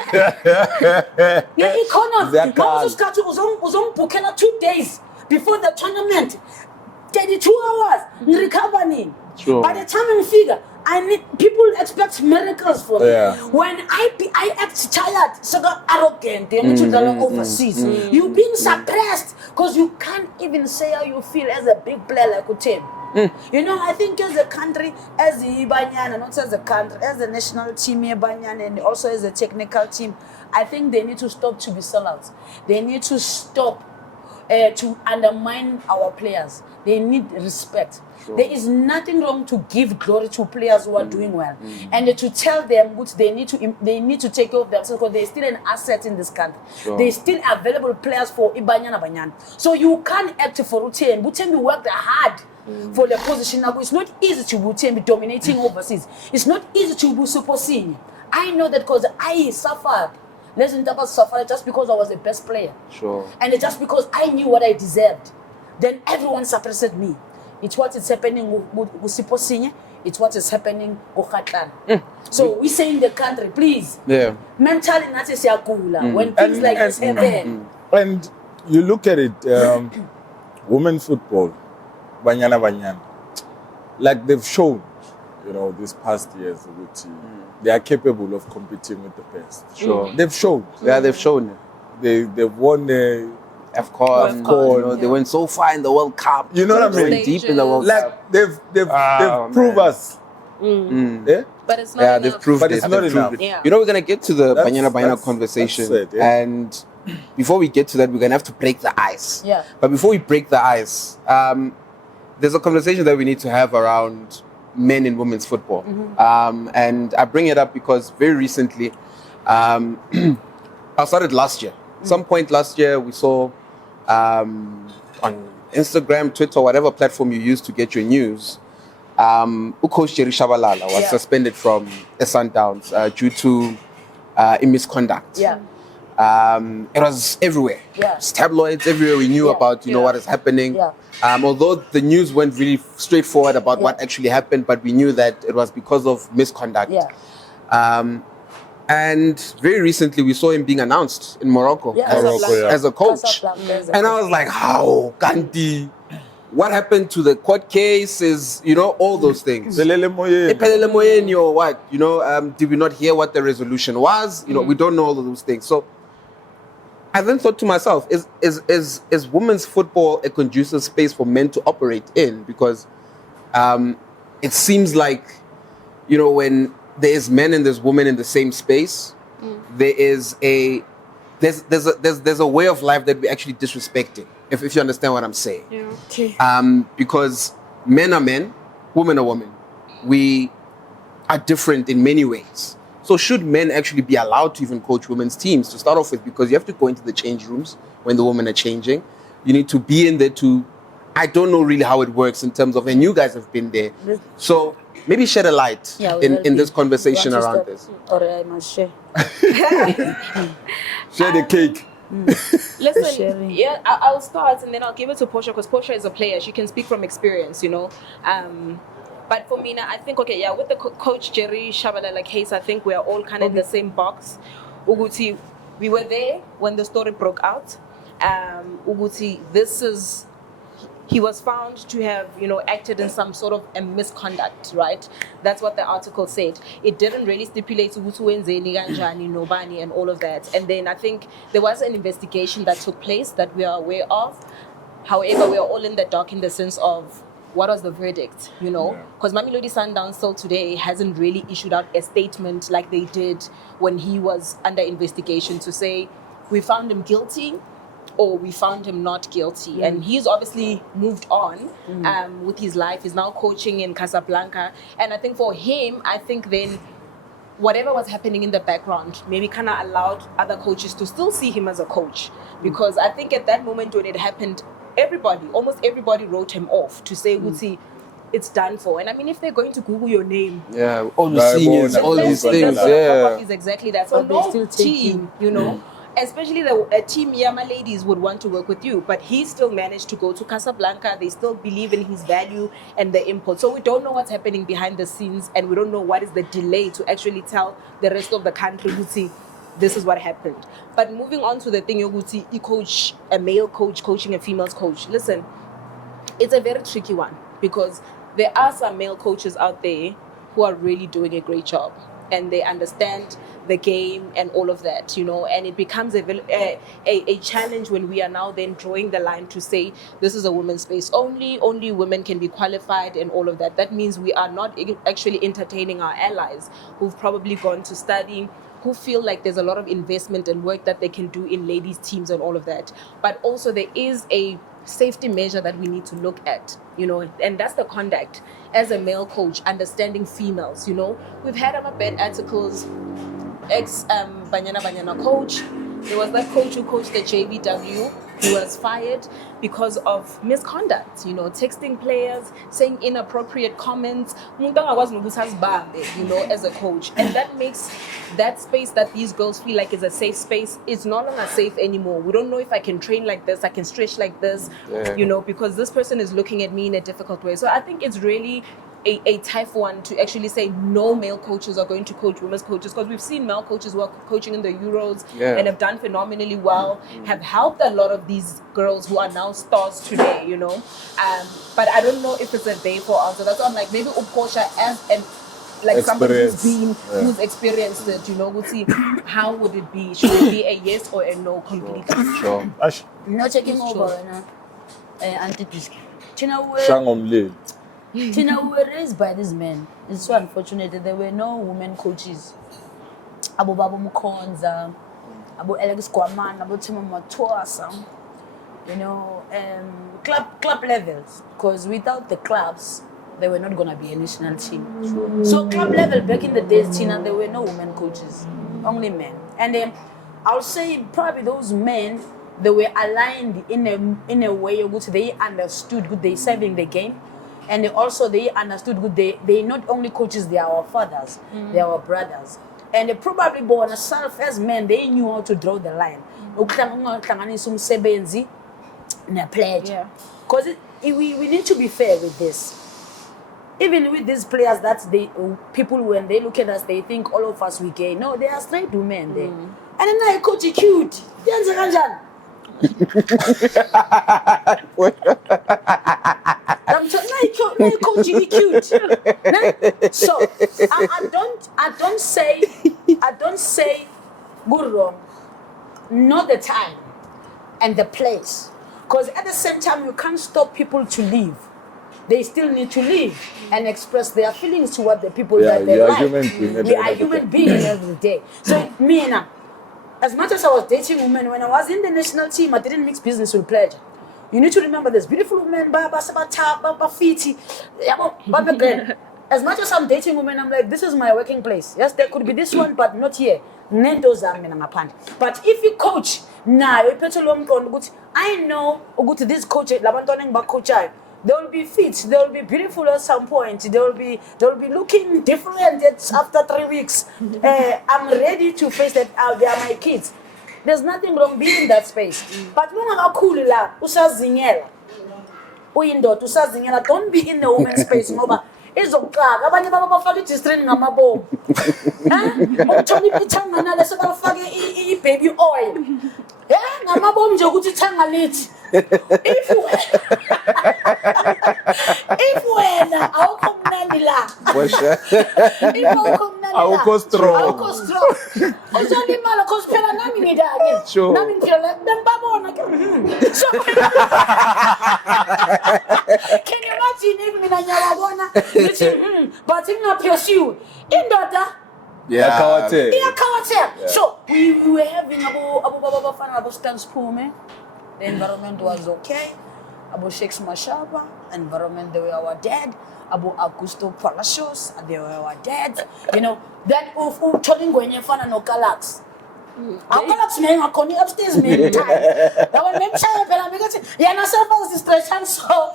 Uzong Bukela 2 days before the tournament. 32 hours. Recovering. By the time I figure, people expect miracles from me. When I act tired, so arrogant, they need to go overseas. You're being suppressed because you can't even say how you feel as a big player like Utem. You know, I think as a country, as the Banyana, not as a country, as a national team here, Banyana, and also as a technical team, I think they need to stop to be sellouts. They need to stop to undermine our players. They need respect. There is nothing wrong to give glory to players who are doing well, and to tell them what they need to take care of themselves because they're still an asset in this country. They're still available players for Banyana Banyana. So you can't act for Utem. Utem worked hard for the position. Now it's not easy to Utem dominating overseas. It's not easy to be super senior. I know that because I suffered. Let's about suffer just because I was the best player. And just because I knew what I deserved. Then everyone suppressed me. It's what is happening with Siposinya. It's what is happening with Khatlan. So we say in the country, please. Mentally, not is yakula when things like this happen. And you look at it, women's football, Banyana Banyana, like they've shown, you know, these past years, which they are capable of competing with the best. They've shown. They've shown. They've won. Of course, you know, they went so far in the World Cup. You know what I mean? Deep in the World Cup. Like they've proved us. But it's not enough. They've proved but it's not enough. You know, we're gonna get to the Banyana Banyana conversation, and before we get to that, we're gonna have to break the ice. But before we break the ice, there's a conversation that we need to have around men and women's football, and I bring it up because very recently, I started last year. Some point last year, we saw on Instagram, Twitter, whatever platform you use to get your news, Coach Jerry Shabalala was suspended from the Sundowns due to misconduct. It was everywhere. It's tabloids everywhere. We knew about what is happening. Although the news went really straightforward about what actually happened, but we knew that it was because of misconduct. And very recently, we saw him being announced in Morocco as a coach. And I was like, how? Kanti? What happened to the court case is, all those things. Ephelele moyeni or what? Did we not hear what the resolution was? We don't know all of those things. So I then thought to myself, is women's football a conducive space for men to operate in? Because it seems like, when there's men and there's women in the same space, there's a way of life that we're actually disrespecting, if you understand what I'm saying. Yeah. Okay. Because men are men, women are women. We are different in many ways. So should men actually be allowed to even coach women's teams to start off with? Because you have to go into the change rooms when the women are changing. You need to be in there I don't know really how it works in terms of, and you guys have been there. So maybe shed a light in this conversation around this. Or I must share. Share the cake. Listen, yeah, I'll start and then I'll give it to Portia because Portia is a player. She can speak from experience, But for me now, I think, with the coach Jerry Shabalala case, I think we are all kind of in the same box. Uguti, we were there when the story broke out. Uguti, he was found to have, acted in some sort of a misconduct, right? That's what the article said. It didn't really stipulate Nobani and all of that. And then I think there was an investigation that took place that we are aware of. However, we are all in the dark in the sense of what was the verdict, Because Mamelodi Sundowns still today hasn't really issued out a statement like they did when he was under investigation to say, we found him guilty, or we found him not guilty. And he's obviously moved on with his life. He's now coaching in Casablanca. And I think for him, then whatever was happening in the background maybe kind of allowed other coaches to still see him as a coach. Because I think at that moment when it happened, almost everybody wrote him off to say, Uti, it's done for. And I mean, if they're going to Google your name, all the seniors, all these things, is exactly that. So no team, especially the team Yama ladies would want to work with you, but he still managed to go to Casablanca. They still believe in his value and the input. So we don't know what's happening behind the scenes, and we don't know what is the delay to actually tell the rest of the country, Guti, this is what happened. But moving on to the thing, Guti, you coach a male coach coaching a female coach. Listen, it's a very tricky one because there are some male coaches out there who are really doing a great job. And they understand the game and all of that, and it becomes a challenge when we are now then drawing the line to say this is a women's space only women can be qualified and all of that. That means we are not actually entertaining our allies who've probably gone to study, who feel like there's a lot of investment and work that they can do in ladies' teams and all of that. But also there is a safety measure that we need to look at, and that's the conduct as a male coach, understanding females, We've had our bad articles, Banyana Banyana coach. There was that coach who coached the JVW who was fired because of misconduct, texting players, saying inappropriate comments, as a coach. And that makes that space that these girls feel like is a safe space, it's no longer safe anymore. We don't know if I can train like this, I can stretch like this, because this person is looking at me in a difficult way. So I think it's really a tough one to actually say no male coaches are going to coach women's coaches, because we've seen male coaches who are coaching in the Euros and have done phenomenally well, have helped a lot of these girls who are now stars today, but I don't know if it's a day for answer. That's why I'm like, maybe Portia as somebody who's experienced it, we'll see how would it be? Should it be a yes or a no completely? Sure. Not checking over, Aunty Diski. Tina, we were raised by these men. It's so unfortunate that there were no women coaches. Abu Babu Mukonza, Abu Alex Kwaman, Abu Tima Matuasa, club levels. Because without the clubs, there were not going to be a national team. So club level, back in the days, Tina, there were no women coaches, only men. And I'll say probably those men, they were aligned in a way which they understood good, they serving the game. And they understood good. They not only coaches, they are our fathers, they are our brothers. And they probably born themselves as men, they knew how to draw the line. Because we need to be fair with this. even with these players that people when they look at us, they think all of us we gay. No, they are straight women there. And then I coach cute. I'm coach cute. So I don't say good wrong. Not the time and the place. Because at the same time you can't stop people to live. They still need to live and express their feelings to what the people that they like. We are human beings every day. So me now, as much as I was dating women, when I was in the national team, I didn't mix business with pleasure. You need to remember this beautiful women, Baba Sabata, Baba Fiti, Baba Glen. As much as I'm dating women, I'm like, this is my working place. Yes, there could be this one, but not here. But if you coach, I know this coach, they will be fit, they will be beautiful at some point, they will be looking different after 3 weeks. I'm ready to face that out. They are my kids. There's nothing wrong being in that space. But when I'm cool, don't be in the women's space. Abanye baba bafaka i-G-string ngamabombo. Ukuthola ithanga nale sebafake i-baby oil. Ngamabombo nje ukuthi ithanga lithi. If wena awukho mnandi la. Awukho strong. Uzona imali cause phela nami ngidake. Nami ngidla babona ke. So can you imagine if mina nyawabona ngithi but ingaphezulu indoda iyakhawatheka. So we were having abo baba bafana abo Stan Sphume. The environment was okay. Abo Shakes Mashaba, environment they were our dad. Abo Augusto Palacios, they were our dads. You know, then turning going fana no Calax. Calax me akoni upstairs me time. That one me child pela me gati ya na SAFA is stretching so.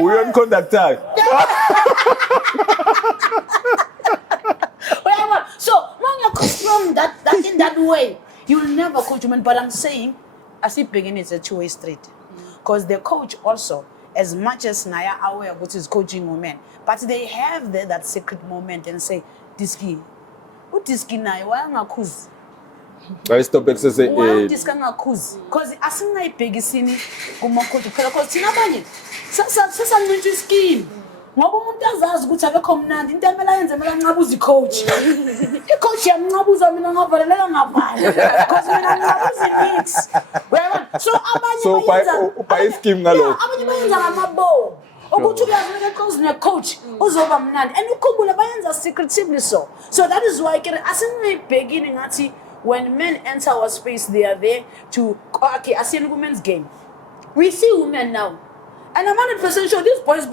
We on conductor. So when you coach from that in that way, you will never coach women. But I'm saying, as it begins, it's a two-way street. Because the coach also, as much as Naya aware what is coaching women, but they have that secret moment and say, Diski, what Diski Naya? Why am I accused? I stop exercising. Why Diski am accused? Because I think I peg sini kumakoto. Because tinabani, sasa nje scheme. Ngoba umuntu azazi ukuthi akekho mnandi into emela yenze mina nqabuza icoach. Icoach yamnqabuza mina ngavalela ngavala. Because mina nqabuza mix. So abanye bayenza uba scheme ngalokho. Abanye bayenza ngamabo. Ukuthi uyazibeka close ne coach uzoba mnandi. And ukhumbula bayenza secretively so. So that is why asingayi beginning ngathi when men enter our space they are there to asiyeni women's game. We see women now. And I'm 100% sure these boys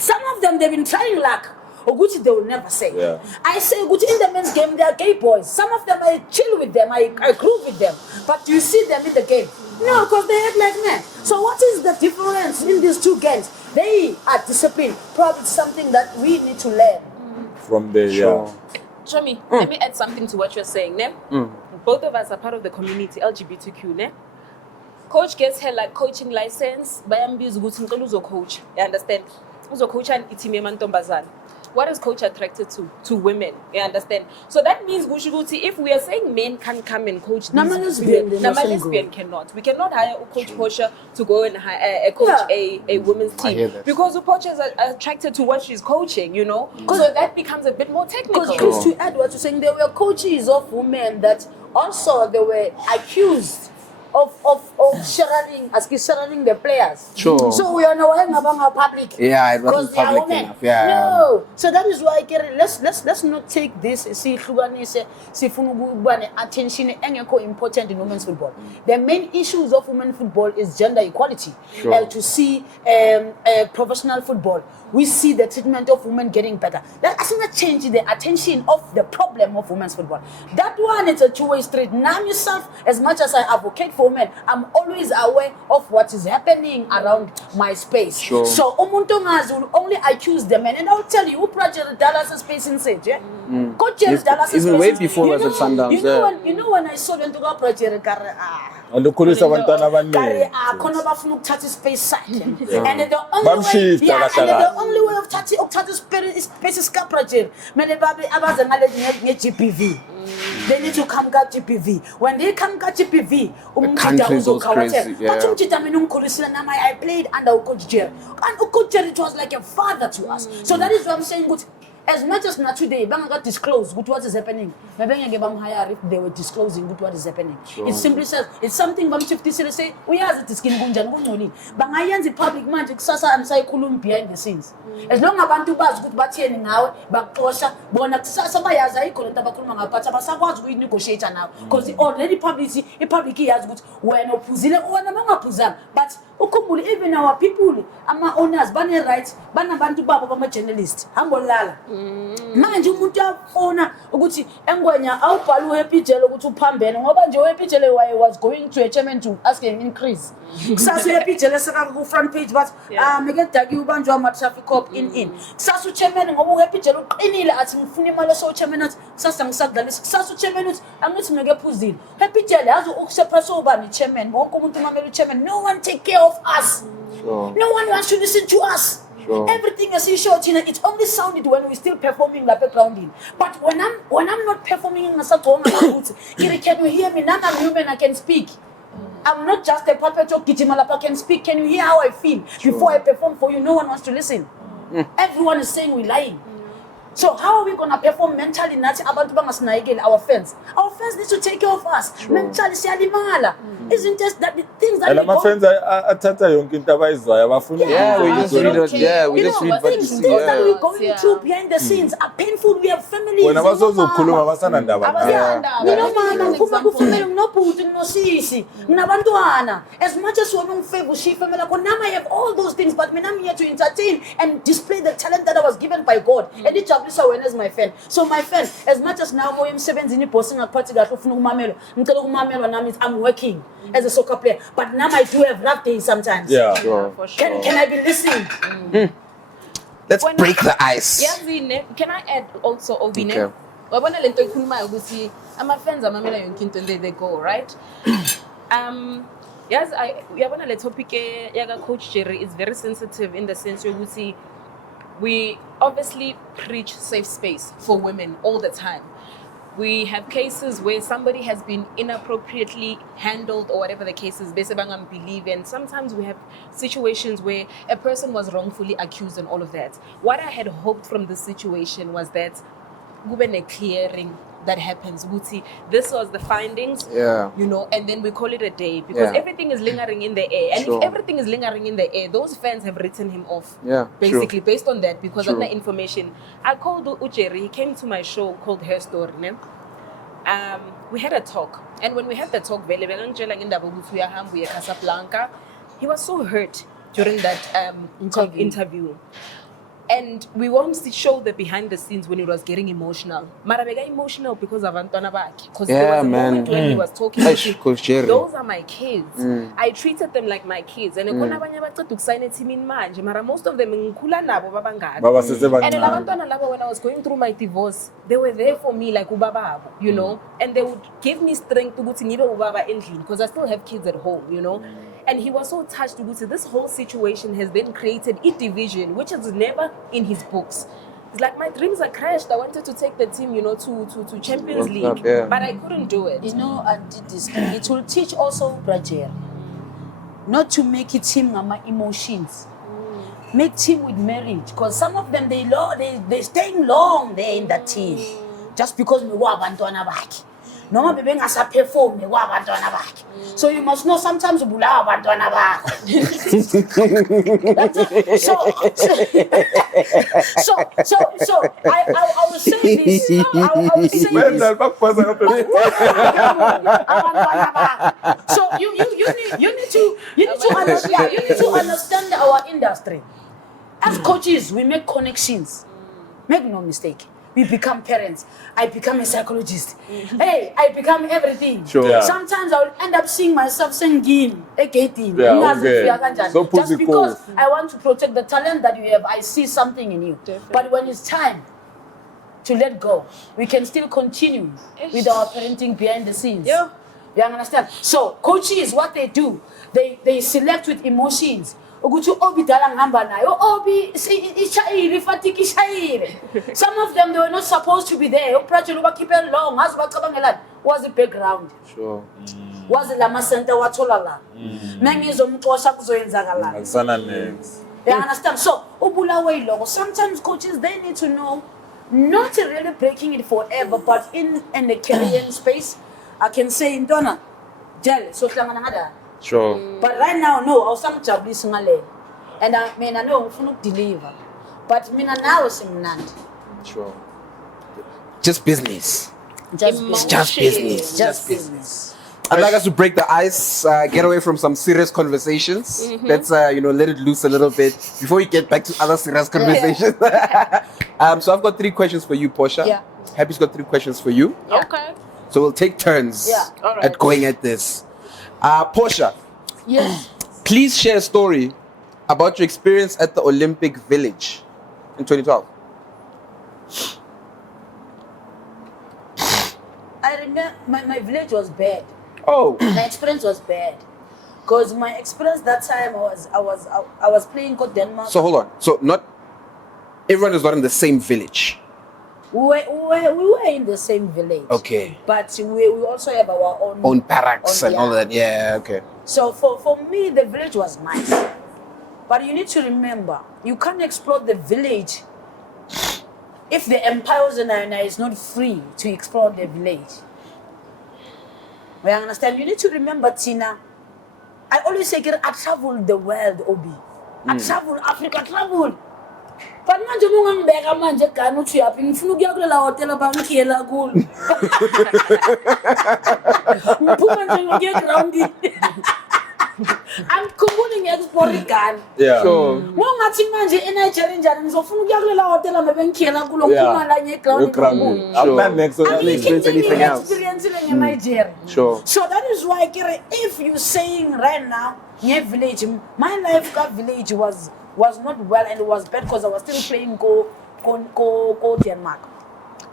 some of them they've been trying luck. Oguchi they will never say. Yeah. I say Oguchi in the men's game they are gay boys. Some of them I chill with them, I groove with them. But you see them in the game. No, because they act like men. So what is the difference in these two gangs? They are disciplined. Probably something that we need to learn. From there, yeah. Shomi, let me add something to what you're saying. Ne? Both of us are part of the community, LGBTQ. Ne? Coach gets her like coaching license. Bayambiz uzo coach. You understand? Uzo coach and itime mantombazana. What is coach attracted to? To women. You understand? So that means if we are saying men can come and coach these lesbian cannot. We cannot hire a coach Portia to go and hire coach a women's team because Portia is attracted to what she's coaching. You know, so that becomes a bit more technical. Because to add what you're saying, there were coaches of women that also they were accused of sharing the players. Sure. So we are now about public. Yeah, it wasn't public enough. Yeah. No. So that is why let's not take this attention important in women's football. The main issues of women's football is gender equality. Sure. To see professional football, we see the treatment of women getting better. That does not change the attention of the problem of women's football. That one is a two-way street. Now yourself, as much as I advocate for for women, I'm always aware of what is happening around my space. Sure. So umuntu ongazi will only accuse the men, and I'll tell you, who project Dallas space in Sage, yeah? Go Jerry Dallas Even space. way before was at Sundowns. You know when I saw them to go project Andukhulisa abantwana abaningi. khona bafuna ukuthatha ispace sakhe. And the only way of ukuthatha space ska project manje babe abaze ngale nge-GBV. They need to come ka GBV. When they come ka GBV, umkhida uzokhawathela. But umkhida mina umkhulisile nama I played under Coach Jerry. And Coach Jerry, it was like a father to us. So that is what I'm saying. Good. As much as not today, Banga disclose what is happening. Maybe if they were disclosing what is happening. Sure. It simply says it's something Bang Chief say we have it skin gunjan gunjoni. Bangayanzi public magic sasa and cyculum behind the scenes. As long as abantu baz good batiyeni ngawe bakosha bona sasa bayaza ikho lento abakhuluma ngaphatha basakwazi ukunegotiate now because already public has good when ophuzile wena mangaphuzanga but ukhumbule even our people ama owners bane rights banabantu babo bama journalists hambolala manje umuntu uyafona ukuthi engwenya awubhala uhappy jelo ukuthi uphambene ngoba nje uhappy jelo was going to a chairman to ask him increase kusasa happy jelo saka ku front page but make dagi ubanjwa ama traffic cop in kusasa chairman ngoba uhappy jelo uqinile athi ngifuna imali so chairman athi kusasa ngisakudlalisa kusasa chairman uthi angithi ngeke phuzile happy jelo yazi ukusephressa ubani chairman wonke umuntu mamela chairman no one take care of us. Sure. No one wants to listen to us. Sure. Everything is short, it only sounded when we're still performing like backgrounding. But when I'm not performing in a certain can you hear me? Now I'm human, I can speak. I'm not just a puppet of Kitimalapa can speak. Can you hear how I feel? Sure. Before I perform for you, no one wants to listen. Everyone is saying we're lying. So how are we gonna perform mentally? Our fans need to take care of us. Sure. Mentally, isn't just that the things that and my friends are we just read things that we're going through behind the scenes are painful. We have families. When I was also as much as we favor she family, I have all those things, but I'm here to entertain and display the talent that I was given by God. And it's awareness, my friend. So my friend, as much as now I'm 17 posting a party that I'm working as a soccer player, but now I do have rough days sometimes. Yeah, sure. For sure. Can I be listening? Let's break the ice. Can I add also Obine? Okay. I'm a friends I'm they go, right? Yes, the topic Coach Jerry is very sensitive in the sense you see we obviously preach safe space for women all the time. We have cases where somebody has been inappropriately handled or whatever the case is, and sometimes we have situations where a person was wrongfully accused and all of that. What I had hoped from this situation was that a clearing that happens. This was the findings, and then we call it a day because everything is lingering in the air. And if everything is lingering in the air, those fans have written him off. Basically, based on that, because of the information. I called Ujeri, he came to my show called Her Story. We had a talk. And when we had the talk, he was so hurt during that interview. And we won't show the behind the scenes when he was getting emotional. Marabega emotional because of Antona Baki. Because there was a moment when he was talking to those are my kids. I treated them like my kids. And most of them and when I was going through my divorce, they were there for me like ubaba, you know, and they would give me strength to go to ubaba because I still have kids at home, you know. And he was so touched to say this whole situation has then created a division, which is never in his books. It's like my dreams are crashed. I wanted to take the team, you know, to Champions League, but I couldn't do it. You know, Aunty Diski, it will teach also Brazil not to make it team emotions. Make team with marriage, because some of them they staying long there in that team, just because we were abandoned back. No one being as a perform me wa abantwana bakhe. So you must know sometimes ubulawa abantwana bakho. So I will say this. I will say this. So you need to understand our industry. As coaches, we make connections. Make no mistake. we become parents. I become a psychologist. Hey, I become everything. Sure. Yeah. Sometimes I will end up seeing myself singing, again. Yeah, okay. So Just pussy because cool. I want to protect the talent that you have, I see something in you. Definitely. But when it's time to let go, we can still continue with our parenting behind the scenes. Yeah. You understand? So coaches, what they do, they select with emotions. Ukuthi obi dala ngihamba nayo, obi ishayile, ifatiki ishayile. Some of them, they were not supposed to be there. Uprajulu bakhiphe long, ngazi bacabangelani. Was the background? Sure. Was the lama center wathola la? Mengizomxosha kuzoyenzakalani. Akusana next. You understand? So ubulawe iloko. Sometimes coaches, they need to know, not really breaking it forever, but in the career space, I can say in Donna, Jell, so Sure. but right now, no, I was some job ngale. And I mean, I know I'm not deliver. But I mean, now I'm not. Sure. Just business. Just business. Just business. I'd like us to break the ice, get away from some serious conversations. Let's, let it loose a little bit before we get back to other serious conversations. So I've got 3 questions for you, Portia. Yeah. Happy's got 3 questions for you. Okay. So we'll take turns Yeah. at going at this. Portia, Yes. please share a story about your experience at the Olympic Village in 2012. I remember my village was bad. Oh. My experience was bad. Because my experience that time I was playing for Denmark. So hold on. So not everyone is not in the same village. We were in the same village. Okay. But we also have our own Barracks and all that. Yeah, okay. So for me, the village was nice. But you need to remember, you can't explore the village if the empire is not free to explore the village. You understand? You need to remember, Tina. I always say, I travel the world, Obi. I travel Africa, travel. But manje mungangibeka manje gani uthi yaphi ngifuna ukuya kulela hotel abangikhiyela kulo. Ngiphuma nje ngiye ground. I'm khumbula ngi-explore igani. Yeah. Sure. Ngongathi manje eNigeria njani ngizofuna ukuya kulela hotel abebengikhiyela kulo ngiphuma la nge-ground. I'll next I'm experience anything else. experiencing in Nigeria. Sure. So that is why if you're saying right now, village, my life at village was not well and it was bad because I was still playing go Denmark.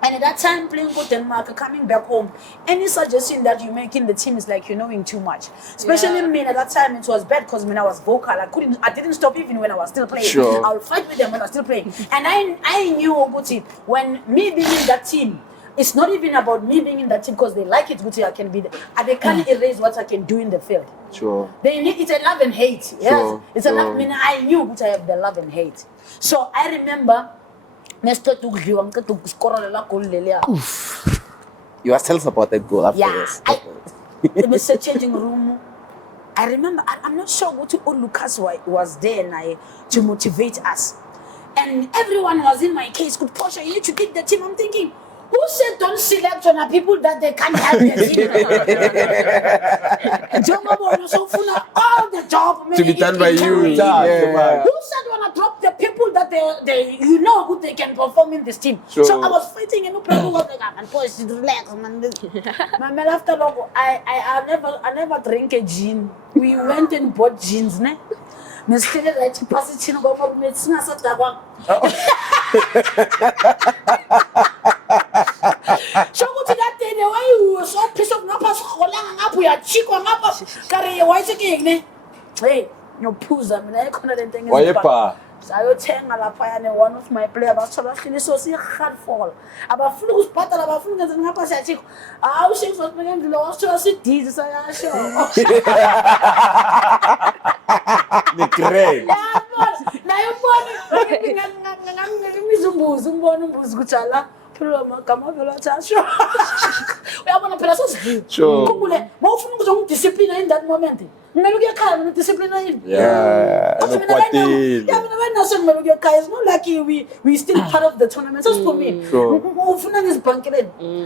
And at that time playing go Denmark, coming back home, any suggestion that you make in the team is like you're knowing too much. Especially me at that time, it was bad because when I was vocal, I didn't stop even when I was still playing. Sure. I would fight with them when I was still playing. And I knew Guti, when me being in that team, it's not even about me being in that team because they like it, Guti, I can be there. And they can't erase what I can do in the field. Sure. They need it's a love and hate. Yes. Sure, It's a love. sure. I mean, I knew but I have the love and hate. So I remember You must tell us about that goal after yeah, this. it was a changing room. I remember, I'm not sure what Lucas was there now to motivate us. And everyone was in my case, good Portia, you need to get the team. I'm thinking, who said don't select on people that they can't help the team? All the job To be done by you. Yeah. Who said wanna drop the people that they you know who they can perform in this team? Sure. So I was fighting and no people was like, man, boys, relax, man. Man, after long, I never drink a gin. We went and bought gins, ne? Me still like to pass it in about medicine as a so go to that day, the way you were so pissed off, not pass holang up, we are chick on up, carry a white again. Hey, no poos, I mean, I couldn't think so I would tell Malapaya and one of my players about Solashini, so see hard fall. About flus, pattern about flus and Napa Sachi. I was saying for me, the lost to us, it is a show. The great. Now you're born, Zumbuchala. We are going to play sure. Discipline in that moment. Discipline. Yeah. It's not like we still part of the tournament. Just for me.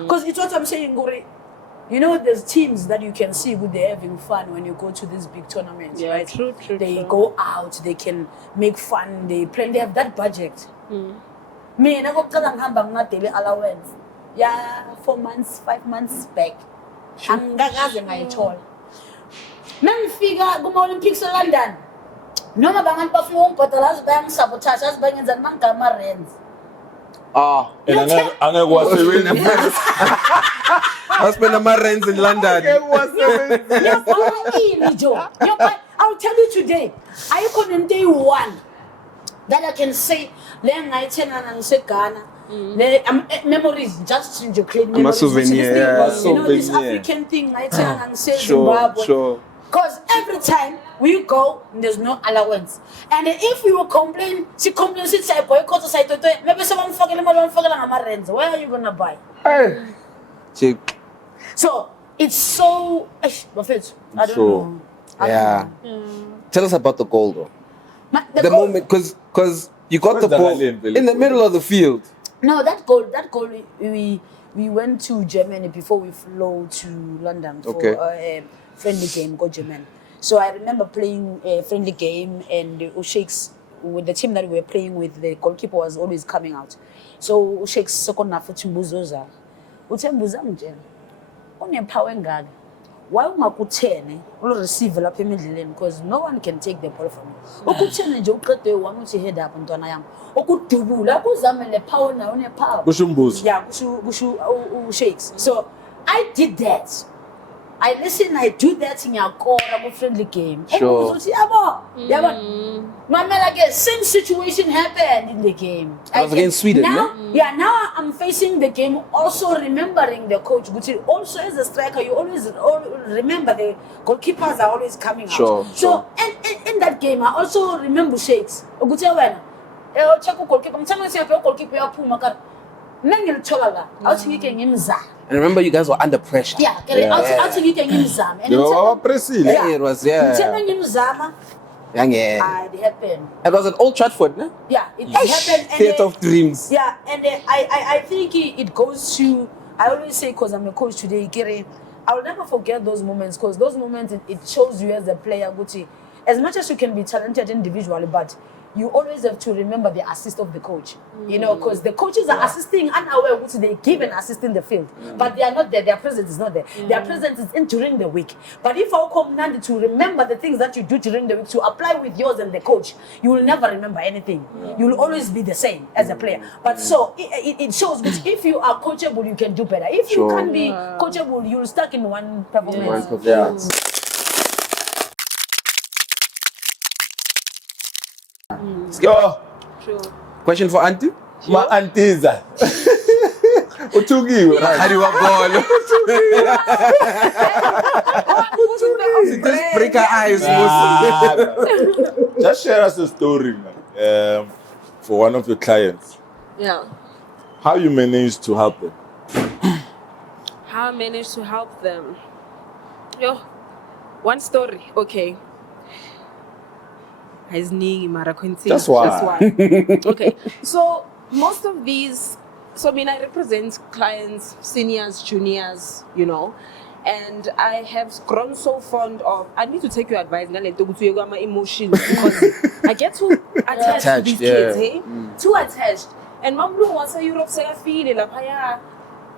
Because it's what I'm saying, Gore. You know, there's teams that you can see good, they're having fun when you go to these big tournaments, Yeah, right? true. They go out, they can make fun, they play, they have that budget. Mina kokuqala ngihamba ngina-daily allowance. Yeah, 4 months, 5 months back. Angikaze ngayithola. Mangifika kuma-Olympics eLondon. Noma bangathi bafika ungibhadala azi bayangisabotage, azi bangenzani mangigama ama-rands. Angeke wasebenza. I spend my rents in London. I'll tell you today, I couldn't day one that I can say, Ghana. Memories just to create memories. I'm a souvenir. You know, this African thing, I tell and say Zimbabwe. Sure. Because every time we go, there's no allowance. And if you complain, she complains, it's a boycott, maybe someone forget rents. Where are you going to buy? Check. So, it's so... I don't know. Yeah. Tell us about the goal, though. The goal, moment, because you got the ball in the middle of the field. No, that goal, we went to Germany before we flew to London for a friendly game, go Germany. So I remember playing a friendly game, and Ushakes, with the team that we were playing with, the goalkeeper was always coming out. So Ushakes second half Mbuzoza. Utembuza mjeni. Unepower engaka. Why ungakuthene ulo receive lapha emidleleni, because no one can take the ball from you. Ukuthene nje uqede one uthi head up ntwana yami. Ukudubula kuzame le power na une power. Kusho Mbuzo. Yeah, kusho Shakes. So I did that. I do that in your friendly game. Sure. Same situation happened in the game. I was against Sweden, now, now I'm facing the game, also remembering the coach. Also, as a striker, you always remember the goalkeepers are always coming out. Sure. So, in that game, I also remember Shakes. And remember, you guys were under pressure. Yeah. It was, it happened. It was at Old Trafford, no? Yeah, it happened. Theatre of dreams. Yeah, and I think it goes to, I always say, because I'm a coach today, I will never forget those moments, because those moments, it shows you as a player, Gucci, as much as you can be talented individually, but you always have to remember the assist of the coach. You know, because the coaches are assisting unaware which they give an assist in the field, but they are not there. Their presence is not there. Their presence is in during the week. But if I come Nandi to remember the things that you do during the week to apply with yours and the coach, you will never remember anything. You will always be the same as a player. But so it shows that if you are coachable, you can do better. If you can't be coachable, you'll stuck in one performance. True. Question for Auntie? My aunties. Utugiwe. Hariwa ball. Just break her eyes. Just share us a story, man. For one of your clients. Yeah. How you managed to help them? How I managed to help them? One story. Okay. That's why. Okay. So most of these, I represent clients, seniors, juniors, you know, and I have grown so fond of, I need to take your advice, my emotions, because I get too attached to these kids, hey? Too attached. And mom wants a Europe, say I feel it,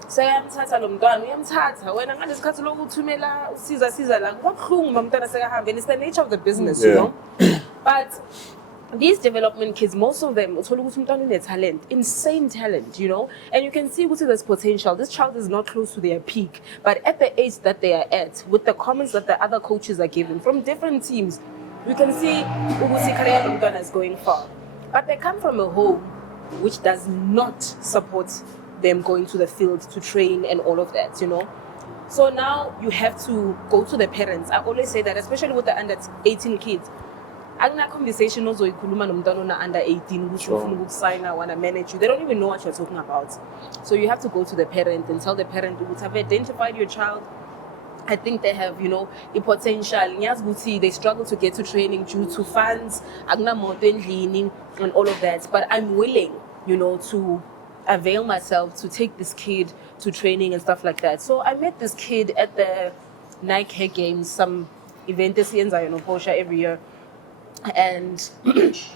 sayamthatha lo mntwana uyamthatha wena ngalesi lokuthumela usiza la kwabuhlungu mamntwana sekahambe, and it's the nature of the business, you know. But these development kids, most of them, uthola ukuthi umntwana une talent, insane talent, you know, and you can see ukuthi there's potential. This child is not close to their peak, but at the age that they are at, with the comments that the other coaches are giving from different teams, you can see ukuthi career umntwana is going far. But they come from a home which does not support them going to the field to train and all of that, you know. So now you have to go to the parents. I always say that, especially with the under 18 kids. Akuna conversation ozoyikhuluma nomntwana under 18 which ufuna ukusign, I want to manage you. They don't even know what you're talking about. So you have to go to the parent and tell the parent who have identified your child. I think they have, you know, the potential. They struggle to get to training due to funds, and all of that. But I'm willing, you know, to avail myself to take this kid to training and stuff like that. So I met this kid at the Nike Games, some event this year in Portia every year. And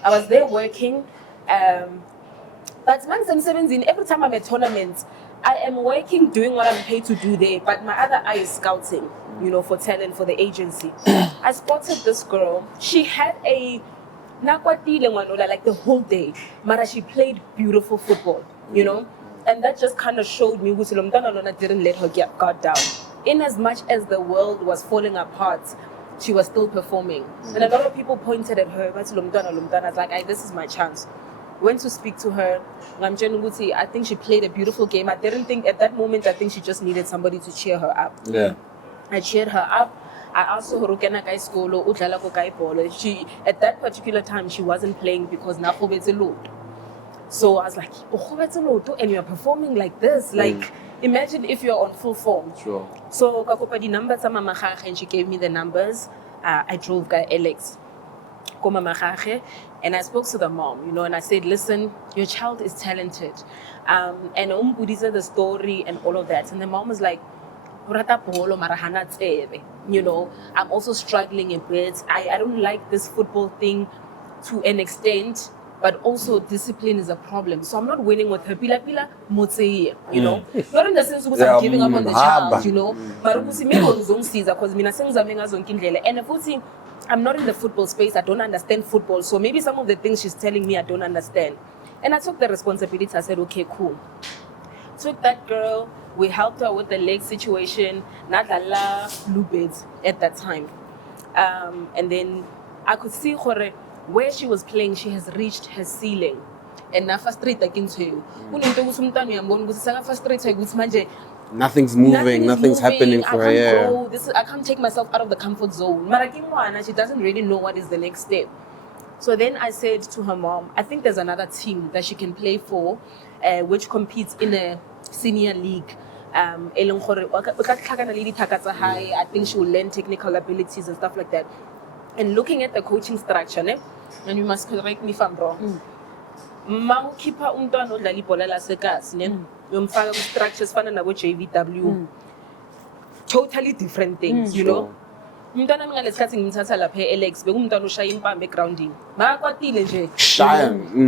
I was there working. But man, every time I'm at tournaments, I am working, doing what I'm paid to do there, but my other eye is scouting, for talent, for the agency. I spotted this girl. She had a like the whole day, but she played beautiful football, and that just kind of showed me Lomdana didn't let her get guard down. In as much as the world was falling apart, she was still performing. And a lot of people pointed at her, but Lomdana, I was like, this is my chance. Went to speak to her. I think she played a beautiful game. I didn't think at that moment, I think she just needed somebody to cheer her up. Yeah. I cheered her up. I asked her, she, at that particular time, she wasn't playing because so I was like, and you're performing like this. Like, imagine if you're on full form. Sure. So, and she gave me the numbers. I drove Alex. And I spoke to the mom, and I said, listen, your child is talented. And Buddhism, the story and all of that. And the mom was like, I'm also struggling a bit. I don't like this football thing to an extent, but also discipline is a problem. So I'm not winning with her. Not in the sense that I'm giving up on the child, And if I'm not in the football space, I don't understand football. So maybe some of the things she's telling me, I don't understand. And I took the responsibility. I said, okay, cool. Took that girl. We helped her with the leg situation, not a la lubed at that time. And then I could see her, where she was playing, she has reached her ceiling. And now frustrated against you. Nothing's moving, nothing's happening for her. I can't take myself out of the comfort zone. She doesn't really know what is the next step. So then I said to her mom, I think there's another team that she can play for, which competes in a senior league. I think she will learn technical abilities and stuff like that. And looking at the coaching structure, and you must correct me if I'm wrong. Mamu keeper umntwana odlala ibhola lasekhasi yomfaka ku-structures fana nabo JVW. Totally different things, Umntwana mina lesikhathi ngimthatha lapha eAlex bekumntwana oshaya impamba egrounding. Makakwatile nje.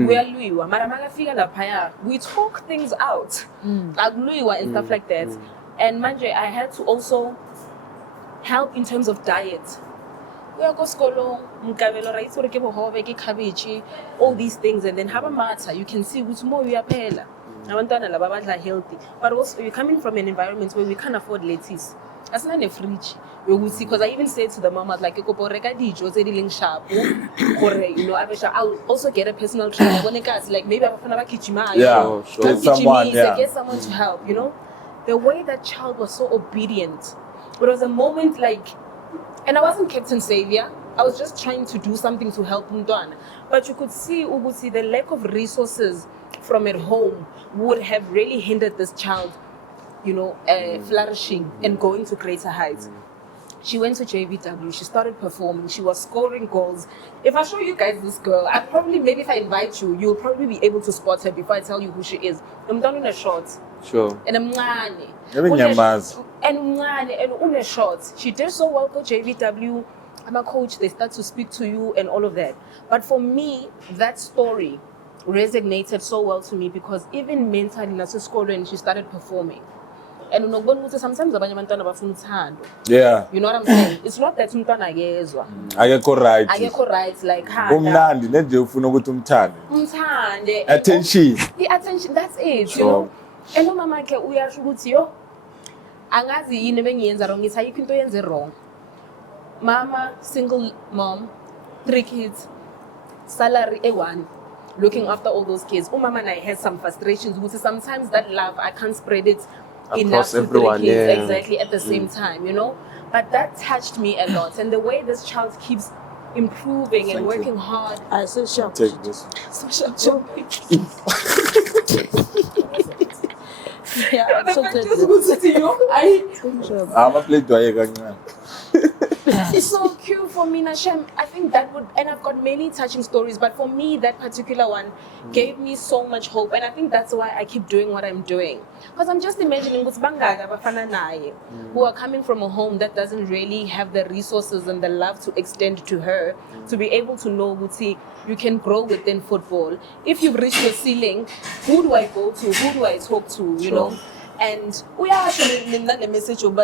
Uyalwiwa mara makafika lapha we talk things out. Akulwiwa and stuff like that. And manje I had to also help in terms of diet. All these things, and then have a matter. You can see who's more healthy. But also, you're coming from an environment where we can't afford lettuce. That's not a fridge. Because I even said to the mama, like, I'll also get a personal trainer. Like, maybe I'm going to get someone, get someone to help, The way that child was so obedient. It was a moment like, and I wasn't Captain Savior. I was just trying to do something to help Mdwana. But you could see, the lack of resources from at home would have really hindered this child, flourishing and going to greater heights. She went to JVW. She started performing. She was scoring goals. If I show you guys this girl, maybe if I invite you, you'll probably be able to spot her before I tell you who she is. I'm done in a short. Sure. And I'm and a short. She did so well for JVW. I'm a coach. They start to speak to you and all of that. But for me, that story resonated so well to me because even mentally, Nasa scored and she started performing. And sometimes yeah. You know what I'm saying? It's not that umntwana agezwa. Akekho right. Like umnandi nje ufuna ukuthi umthande. Attention. The attention, that's it, sure. And umama ke uyasho ukuthi angazi yini bengiyenza wrong, it's ayikho into yenze wrong. Mama, single mom, 3 kids, salary A1, looking after all those kids. Umama and I had some frustrations because sometimes that love, I can't spread it enough to everyone, 3 kids exactly at the same time, But that touched me a lot. And the way this child keeps improving and working hard. I so sharp. Take this. So sharp. Yeah, I'm so glad. I'm a play to It's so cute for me, Nashem. I think that would, and I've got many touching stories, but for me, that particular one gave me so much hope, and I think that's why I keep doing what I'm doing. Because I'm just imagining who are coming from a home that doesn't really have the resources and the love to extend to her, to be able to know, Guti, you can grow within football. If you've reached your ceiling, who do I go to? Who do I talk to? You know? And we are actually in the message during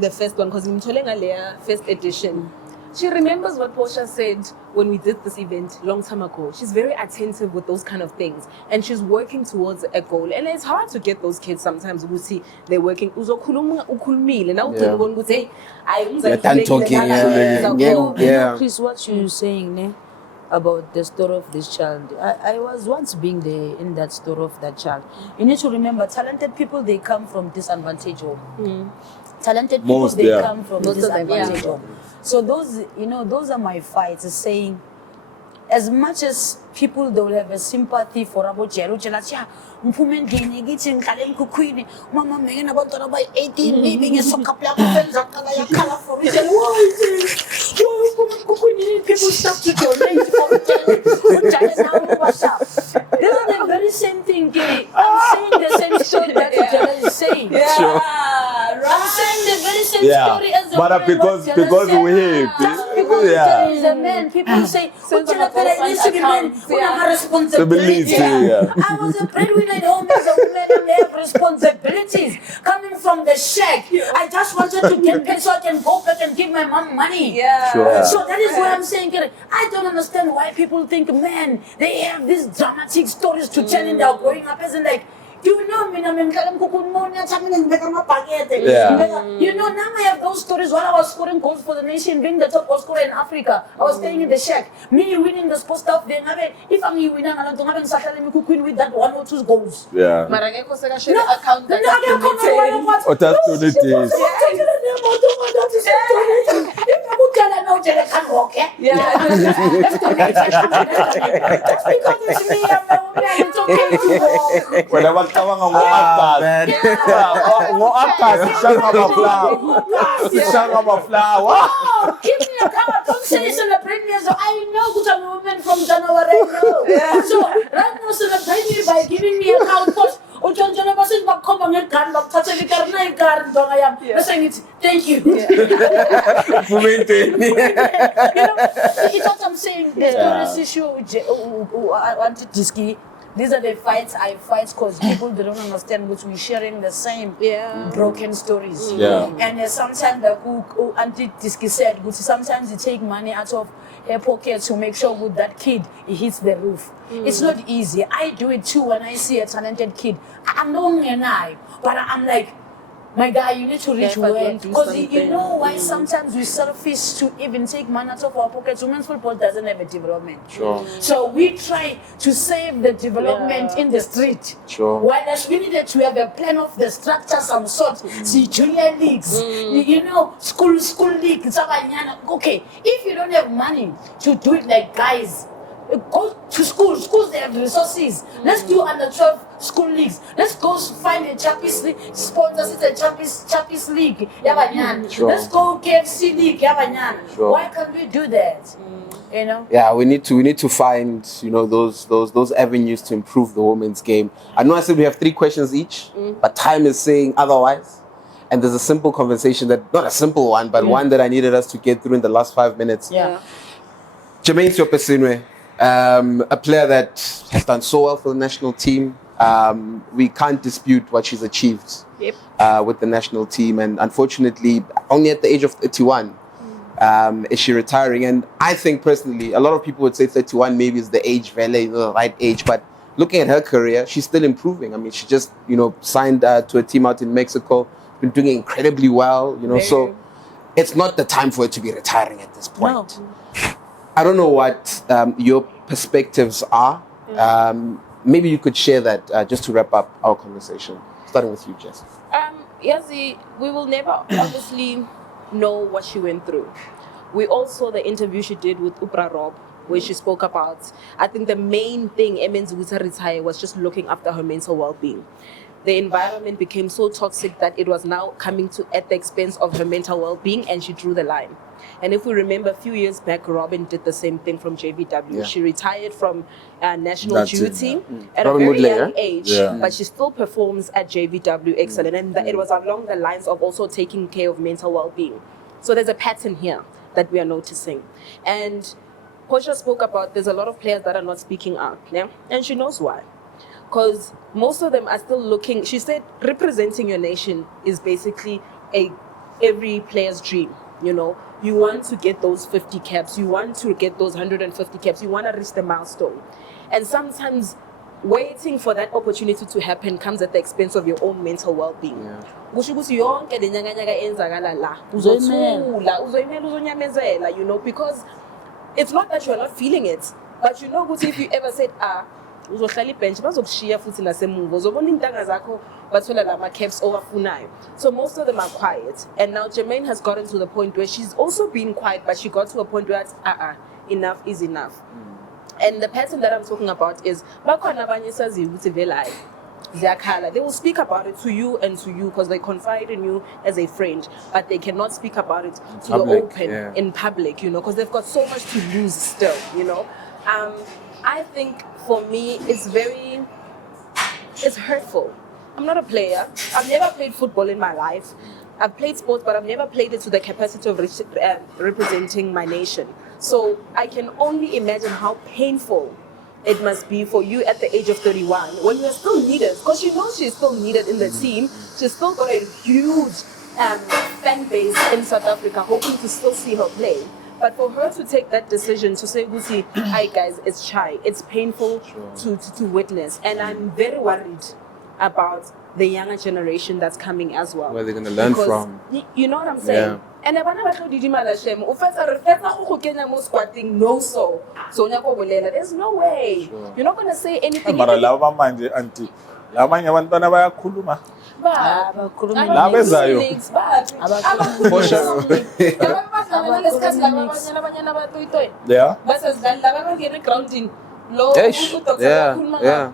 the first one, because in first edition, she remembers what Portia said when we did this event long time ago. She's very attentive with those kind of things, and she's working towards a goal. And it's hard to get those kids sometimes. We see they're working. Chris, what you're saying, about the story of this child. I was once being there in that story of that child. You need to remember, talented people, they come from disadvantaged home. Talented people, they come from disadvantaged home. So those, those are my fights, saying, as much as people, they will have a sympathy for about Jerusalem, Mama making about 18, leaving a soccer player, colorful. People stop to donate for These are the very same thing, Gary. I'm saying the same story that Jella is saying. Sure. I'm saying the very same story as the but because we hear just because there is a man, people say, responsibility. I was a breadwinner at home as a woman and I have responsibilities coming from the shack. I just wanted to get paid so I can go back and give my mom money. So that is what I'm saying. I don't understand why people think, man, they have these dramatic stories to tell in their growing up as in like, you know, now I have those stories while I was scoring goals for the nation, being the top goal scorer in Africa. I was staying in the shack, me winning the sports stuff. Then if I'm winning, I'm going to win with that 1 or 2 goals. Yeah. Give me a car. Don't say celebrate me as I know good I'm a woman from January. So right now celebrate me by giving me a car. Thank you. It's what I'm saying. This issue Aunty Diski. These are the fights I fight because people they don't understand which we're sharing the same broken stories. And sometimes like Aunty Diski said, sometimes you take money out of her pocket to make sure with that kid he hits the roof. It's not easy. I do it too when I see a talented kid. I'm not an eye, but I'm like, my guy, you need to reach where, because you know why sometimes we selfish to even take money out of our pockets. Women's football doesn't have a development. So we try to save the development in the street. Whereas we needed to have a plan of the structure, some sort. See, junior leagues, you know, school leagues. Okay, if you don't have money to do it like guys, go to school. Schools, they have resources. Let's do under 12 school leagues. Let's go find a Champions League sponsors. It's a Champions League. Let's go KFC League. Why can't we do that? You know? Yeah, we need to find, you know, those avenues to improve the women's game. I know I said we have 3 questions each, but time is saying otherwise. And there's a simple conversation not a simple one, but one that I needed us to get through in the last 5 minutes. Jermaine Siopesinwe, a player that has done so well for the national team. We can't dispute what she's achieved with the national team, and unfortunately, only at the age of 31 is she retiring. And I think personally, a lot of people would say 31 maybe is the age, really, the right age. But looking at her career, she's still improving. I mean, she just signed to a team out in Mexico, been doing incredibly well. So it's not the time for her to be retiring at this point. No. I don't know what your perspectives are. Maybe you could share that just to wrap up our conversation. Starting with you, Jess. Yazi, we will never obviously know what she went through. We all saw the interview she did with Upra Rob, where she spoke about, I think the main thing Emenzi retire was just looking after her mental well-being. the environment became so toxic that it was now coming to at the expense of her mental well-being, and she drew the line. And if we remember, a few years back, Robin did the same thing from JVW. Yeah. She retired from national That's it, duty at Robin a very Woodley, young yeah? age, Yeah. but she still performs at JVW excellent. And it was along the lines of also taking care of mental well-being. So there's a pattern here that we are noticing. And Portia spoke about there's a lot of players that are not speaking out, yeah? And she knows why. Because most of them are still looking, she said, representing your nation is basically every player's dream, you know. You want to get those 50 caps, you want to get those 150 caps, you want to reach the milestone. And sometimes waiting for that opportunity to happen comes at the expense of your own mental well-being. Kusho ukuthi yonke le nyakanyaka enzakala la, uzothula, uzoyimela, uzonyamezela, you know, because it's not that you're not feeling it, but you know, if you ever said, uzohlala ibhench bazokushiya futhi nasemuva uzobona intanga zakho bathola lama caps owafunayo. So most of them are quiet, and now Jermaine has gotten to the point where she's also been quiet, but she got to a point where it's enough is enough. And the pattern that I'm talking about is bakhona abanye saziyo ukuthi vele ziyakhala. They will speak about it to you and to you because they confide in you as a friend, but they cannot speak about it to the open in public, you know, because they've got so much to lose still, you know. I think for me, it's hurtful. I'm not a player. I've never played football in my life. I've played sports, but I've never played it to the capacity of representing my nation. So I can only imagine how painful it must be for you at the age of 31 when you're still needed, because you know she's still needed in the team. She's still got a huge fan base in South Africa hoping to still see her play. But for her to take that decision to say, Gusi, hi guys, it's shy. It's painful to witness. And I'm very worried about the younger generation that's coming as well. Where they're going to learn from. You know what I'm saying? Yeah. And there's no way. You're not going to say anything. Mara lava manje anti. Labanye abantwana bayakhuluma. Laba ezayo. Yeah.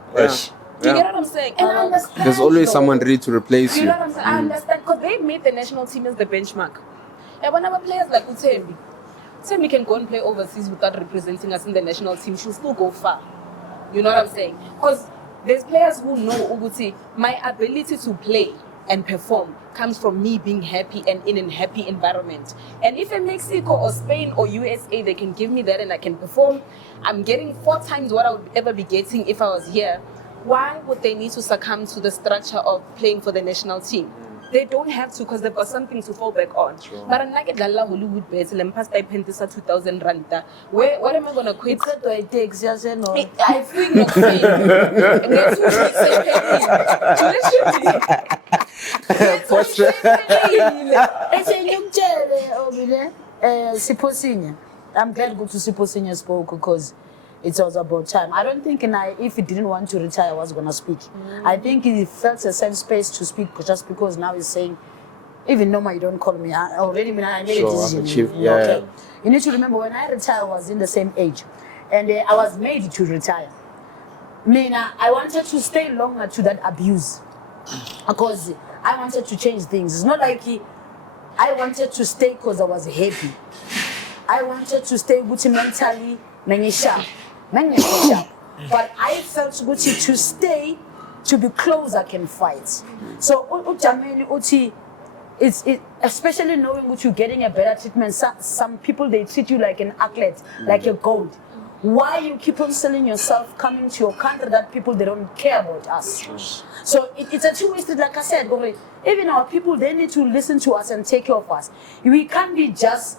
Do you get what I'm saying? And I understand. There's always someone ready to replace you. You know what I'm saying? I understand because they've made the national team as the benchmark. And when our players like Utembi can go and play overseas without representing us in the national team, she'll still go far. You know what I'm saying? Because there's players who know, Uguti, my ability to play and perform comes from me being happy and in a happy environment. And if in Mexico or Spain or USA, they can give me that and I can perform, I'm getting 4 times what I would ever be getting if I was here. Why would they need to succumb to the structure of playing for the national team? They don't have to because they've got something to fall back on. But I'm like Hollywood bets, and past I paid this 2,000 rand. What am I gonna quit? It takes just no. I think not I'm glad go to Siposinya spoke because it was about time. I don't think if he didn't want to retire, I was going to speak. I think he felt a safe space to speak just because now he's saying, even though you don't call me, I made a decision. Okay. You need to remember when I retired, I was in the same age. And I was made to retire. I wanted to stay longer to that abuse because I wanted to change things. It's not like I wanted to stay because I was happy. I wanted to stay mentally, but I felt good to stay, to be close, I can fight. So, it's especially knowing what you're getting a better treatment. Some people, they treat you like an athlete, like a gold. Why you keep on selling yourself, coming to your country that people, they don't care about us. So it's a two-way street, like I said. Even our people, they need to listen to us and take care of us. We can't be just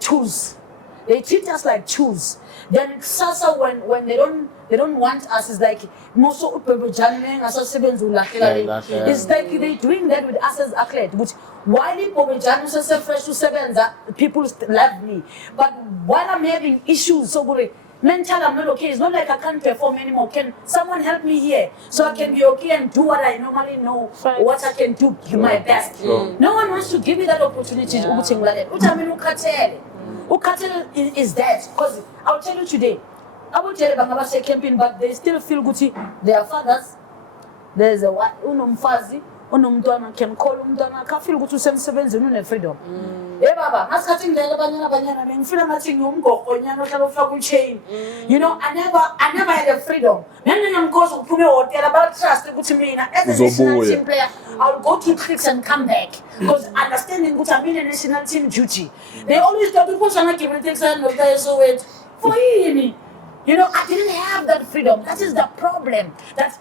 tools. They treat us like tools. Then SAFA, when they don't want us, it's like most of people it's like they're doing that with us as athletes. But while people love me, but while I'm having issues, so mentally I'm not okay. It's not like I can't perform anymore. Can someone help me here so I can be okay and do what I normally know, what I can do, my best. No one wants to give me that opportunity. Ukatel is dead because I'll tell you today, I will tell you about camping, but they still feel good. Their fathers, there's a unomfazi unomntwana can call umntwana akafeel ukuthi usemsebenzini une-freedom. Baba, ngasikhathi ngidlala Banyana bengifila ngathi ngiyumgoqonyana ohlala ufaka uchain. You know, I never had a freedom. Ngiyangikhoza ukuphume ehotela ba-trust ukuthi mina as a national team player I'll go to tricks and come back because understanding ukuthi I'm in a national team duty. They always thought ukuthi give it takes and okay so wait for yini. You know, I didn't have that freedom. That is the problem. That's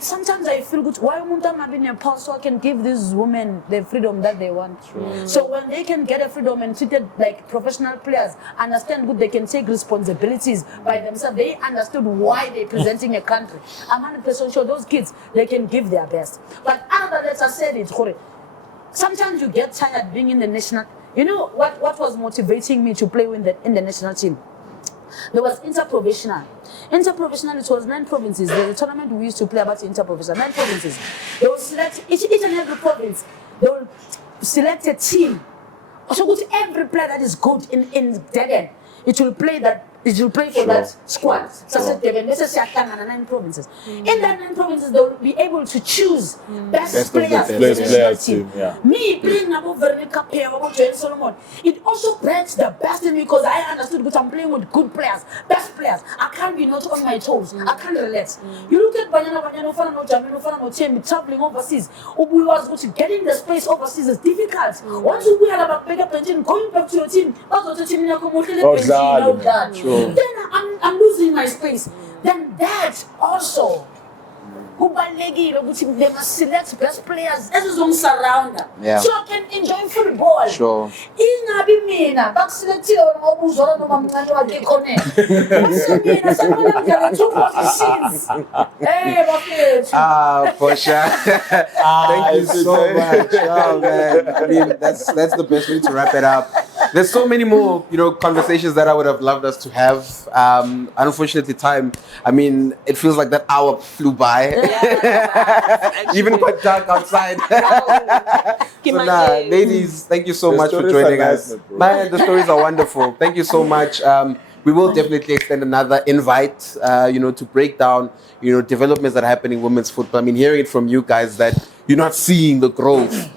sometimes I feel good. Why won't I be a pulse so I can give these women the freedom that they want? So when they can get a freedom and treated like professional players, understand good, they can take responsibilities by themselves. They understood why they're presenting a country. I'm 100% sure those kids, they can give their best. But other than that, I said it, sometimes you get tired being in the national. You know what was motivating me to play in the national team? There was interprovincial. Interprovincial, it was 9 provinces. The tournament we used to play about interprovincial, 9 provinces. They will select each and every province. They will select a team. So go to every player that is good in Durban. It will play for that squad. So Durban, this is 9 provinces. In that 9 provinces, they will be able to choose best players for the national team. Me playing above Veronica Pay, about Joel Solomon, it also brings the best in me because I understood that I'm playing with good players, best players. I can't be not on my toes. I can't relax. You look at Banyana Banyana, traveling overseas. We was getting the space overseas is difficult. Once we are about bigger pension, going back to your team, then I'm losing my space. Then that also, they must select best players as long surround so I can enjoy football. Sure. Portia. Thank you so much. Oh man, I mean that's the best way to wrap it up. There's so many more, conversations that I would have loved us to have. Unfortunately, time. I mean, it feels like that hour flew by. Even quite dark outside. So ladies, thank you so much for joining us. Man, the stories are wonderful. Thank you so much. We will definitely extend another invite, to break down, developments that are happening in women's football. I mean, hearing it from you guys that you're not seeing the growth.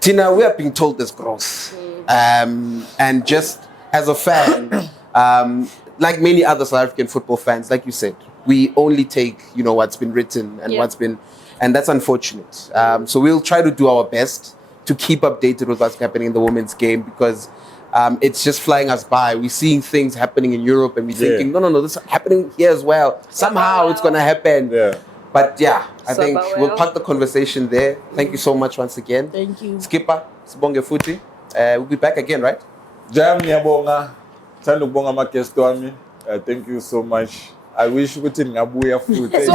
Tina, we are being told there's growth. And just as a fan, like many other South African football fans, like you said, we only take, what's been written and and that's unfortunate. So we'll try to do our best to keep updated with what's happening in the women's game because it's just flying us by. We're seeing things happening in Europe and we're thinking, no, this is happening here as well. Somehow it's going to happen. But I think we'll park the conversation there. Thank you so much once again. Thank you. Skipper, Sibonge Futhi. We'll be back again, right? Jam Nyabonga, Tanubonga Makestwami. Thank you so much. I wish we could Nabuya food. There's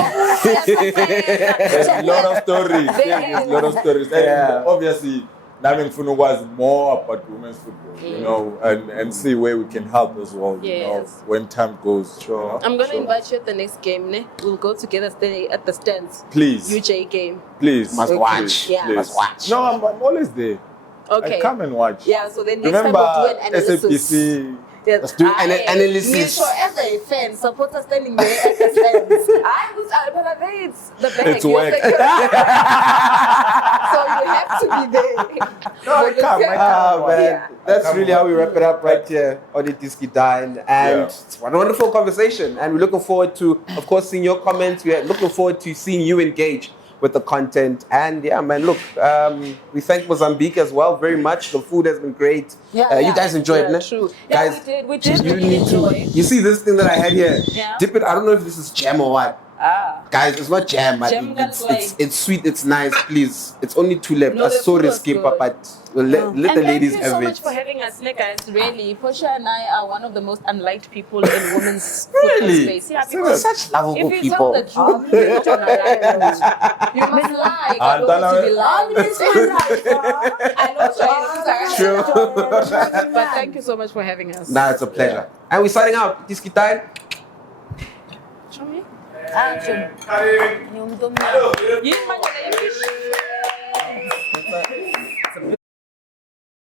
a lot of stories. There's a lot of stories. And obviously, Naming Funu was more about women's football, and see where we can help as well, when time goes. Sure. I'm going to invite you at the next game, ne? We'll go together, stay at the stands. Please. UJ game. Please. Must watch. Yeah. Must watch. No, I'm always there. Okay. I come and watch. Yeah, so then next time we'll do an analysis. SAPC. Let's do an analysis. Make sure as a fan, supporters standing there at the stands. It's the bag. It's work. So you have to be there. No, I come. Man. That's really how we wrap it up right here on iDiski Dine. And it's one wonderful conversation. And we're looking forward to, of course, seeing your comments. We're looking forward to seeing you engage with the content. And look, we thank Mozambique as well very much. The food has been great. You guys enjoyed it, true. Guys, we did. you need to. You see this thing that I had here? Yeah. Dip it. I don't know if this is jam or what. Guys, it's not jam. It's sweet. It's nice. Please, it's only 2 left. No, Sorry, Skipper, but let the ladies have it. Thank you so much for having us, guys. Really, Portia and I are one of the most unliked people in women's football space. Yeah, because such lovable if you people. tell the truth, you're not on a lie. You must lie. I don't want to be lying. I know, so but thank you so much for having us. Nah, it's a pleasure. And we're signing out. iDiski Dine. Show me. Action. Hello. You